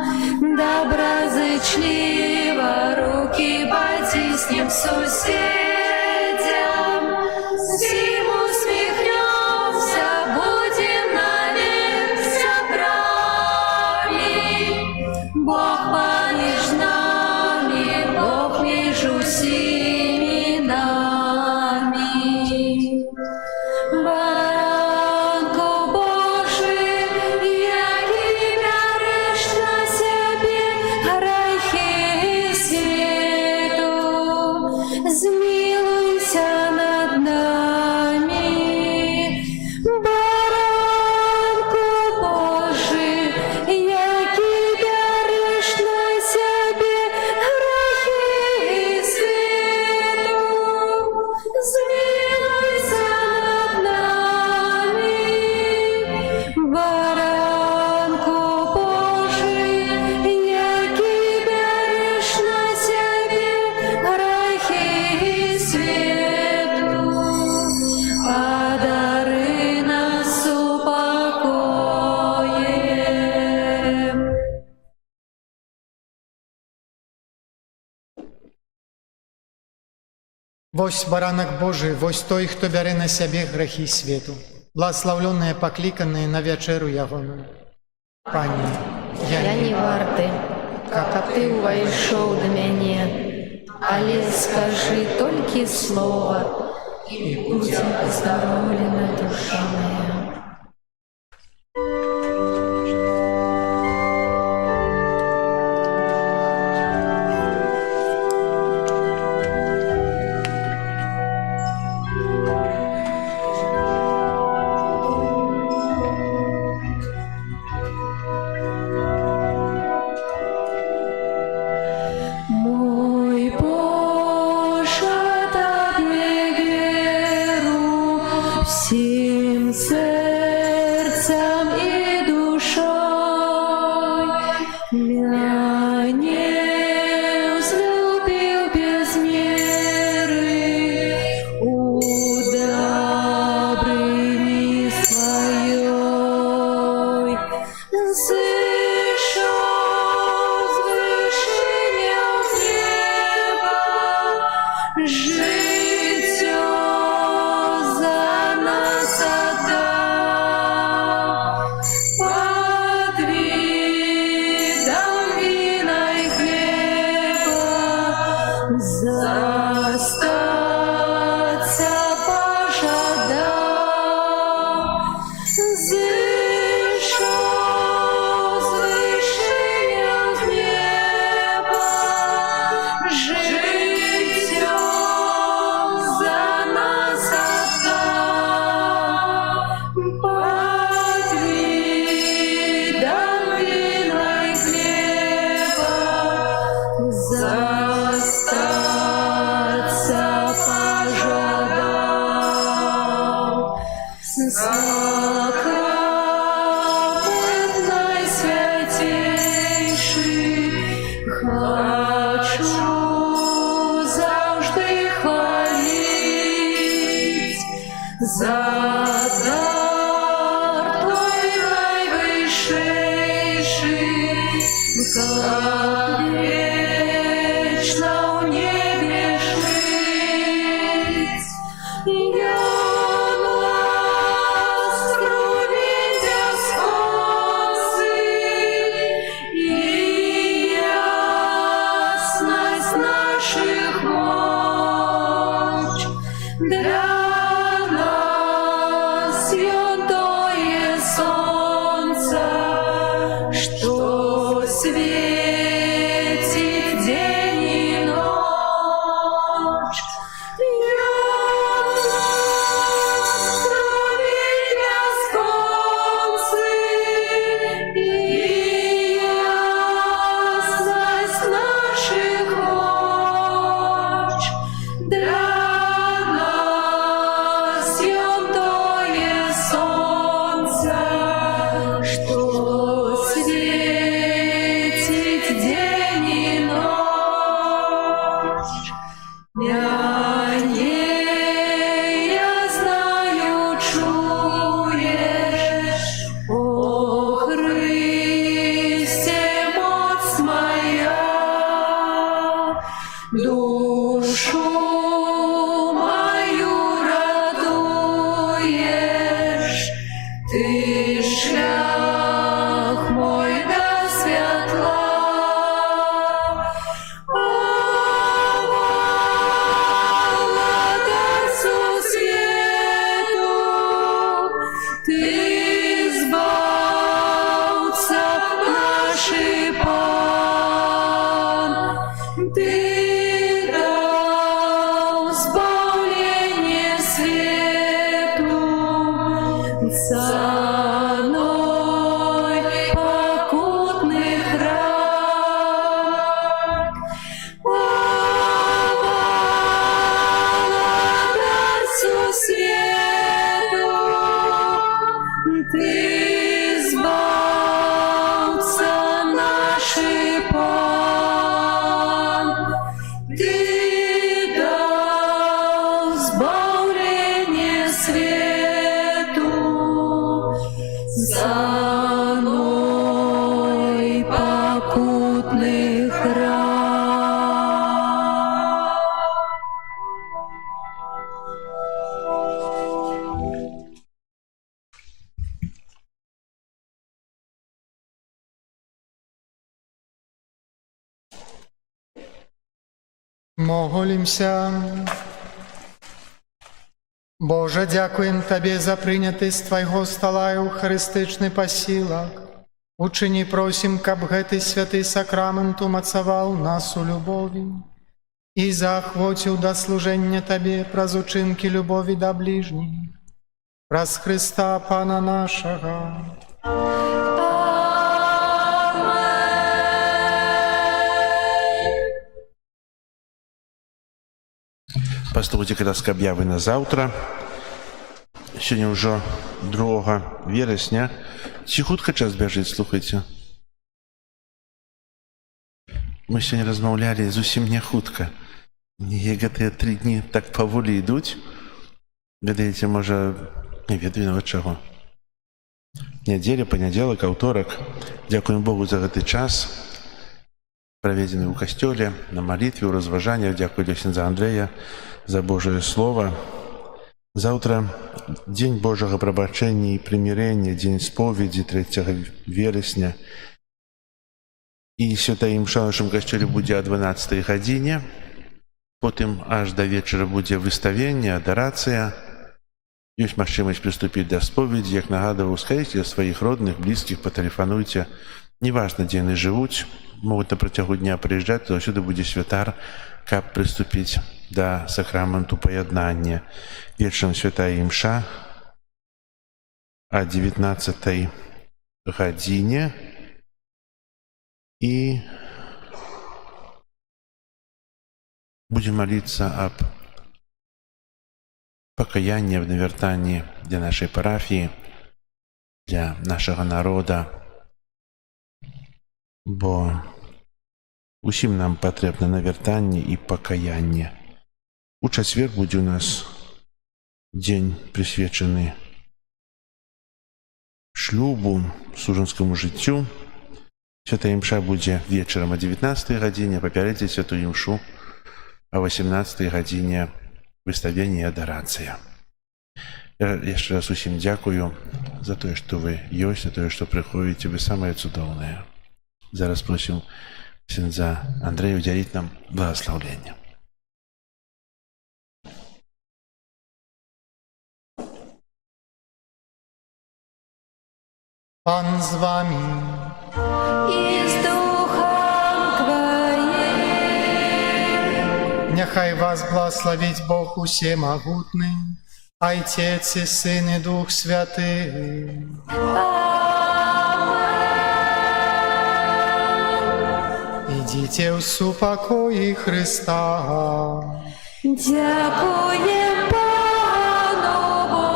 доброзичливо руки потиснем сусідям, всім усміхнемся, будем навек сябрами. Бог поміж нами, Бог між усіми нами. Баранку Божий, який береш на себе грехи світу, змилуйся над нами. Баранку Божий, який береш на себе грехи світу, змилуйся над нами. Баранку Божий, який береш на себе грехи світу, подари нас упокоєм. Вось баранак Божий, вось той, хто бярэ на сябе грахі свету. Благословленные покликанные на вечеру ягоную. Пане, Я не варты, каб ты увайшоў да мяне, але скажи толькі слова, і будзе аздоровлена душа моя. Мой Боже, Тебе веру всім серцем і душой. Мяне взлюбив без меры, удар Сакрамент найсвятейший, хочу завжди хвалить за дар Твой найвышейший, как вечно в небе жить. Я для нас святое солнце, что светит день и ночь. Ясность сконцы, и ясность наших оч, для святое солнце, что светит день и ночь. Я ней, я знаю, чуешь, о Христе, моц моя, душу мою радуешь, ты шлях мой до светла. Владарцу свету, ты избавца наший Пан, ты дал избавление свету, ценой покутных ран. Владарцу свету, ты избавца наший Пан, ты дал избавление свету, ценой покутных ран. Молимся. Боже, дякуємо Тобі за прийнятий з Твого стола евхаристичний посілок. Учині просим, каб гэтый святый сакрамент умацаваў нас у любові і заахвоціў да служэння Табе праз учынкі любові да бліжніх. Праз Христа Пана нашага. Паслухайте кратка аб'явы на заўтра. Сёння ўжо 2 верасня. Ці хутка час бяжыць, слухайце. Мы сёння размаўлялі зусім не хутка. Гэтыя 3 дні так паволі ідуць. Ведаеце, можа, не ведаю нават чаго. Нядзеля, панядзелак, аўторак. Дзякуем Богу за гэты час, праведзены ў касцёле, на малітве, ў разважаннях. Дзякую для ксяндза Андрэя за Божае Слово. Заўтра дзень Божага прабачэння і прымірэння, дзень споведзі 3 верасня. І святая імша ў нашым касцёле будзе о 12 гадзіне. Потым аж да вечара будзе выставенне, адарацыя. Ёсць магчымасць прыступіць да споведзі. Як нагадываў, скажыце для сваіх родных, блізкіх, патэлефануйце. Неважна, дзе яны жывуць, могуць на працягу дня прыязджаць, то заўсёды будзе святар, каб прыступіць да сакраменту паяднання. Вечарам святая імша о 19 гадзіне. І будем молиться об покаяння в навертанні для нашої парафії, для нашого народа, бо усім нам потрібне навертання і покаяння. У четвер буде у нас день, присвячений шлюбу, суженському життю. Свята імша буде вечором о 19 годині, попередити святу імшу о 18 годині виставлення і адорація. Я ще раз усім дякую за те, що ви є, за те, що приходите, ви самое цудовне. Зараз просимо ксяндза Андрея уділити нам благословення. Пан з вами. И с Духом Твоим. Нехай вас благословить Бог усемогутний, Отец и Сын и Дух Святый. Идите в супокої Христа. Дякуєм Пану Богу.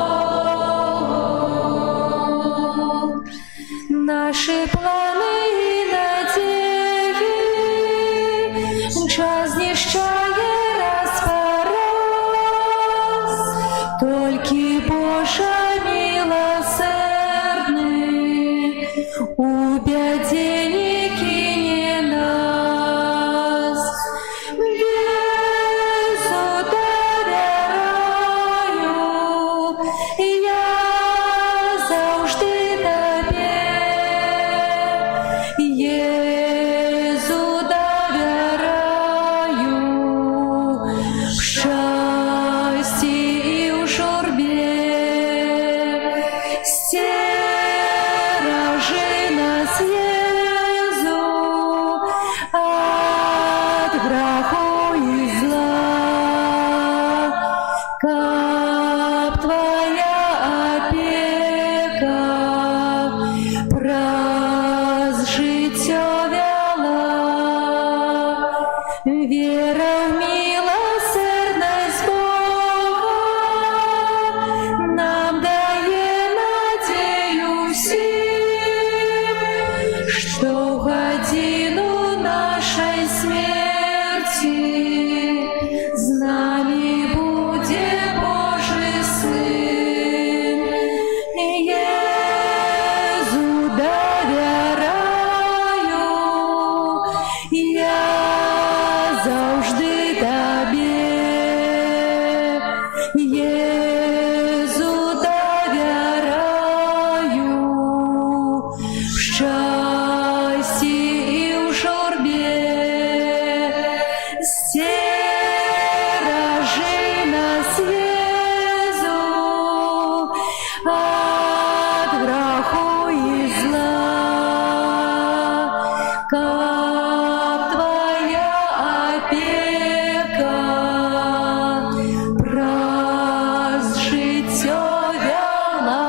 Наші плани і надії час знищає раз по раз. Тільки Божа милосердний у бяде не кине нас. Єсу довіряю, я завжди Тобі. Єсу довіряю, в щасті і в журбі. Стережи нас, Єзу, от греху и зла. Как Твоя опека праз життя вела. Вера в милосердность Бога нам дає надію всім, що в годину нашей смерти з нами буде Божий Сын. Єзу довіряю, я завжди Тобі. Єзу довіряю, в щасті і в журбі. Стережи нас, Єзу, от греху и зла. Как Твоя опека праз життя вела.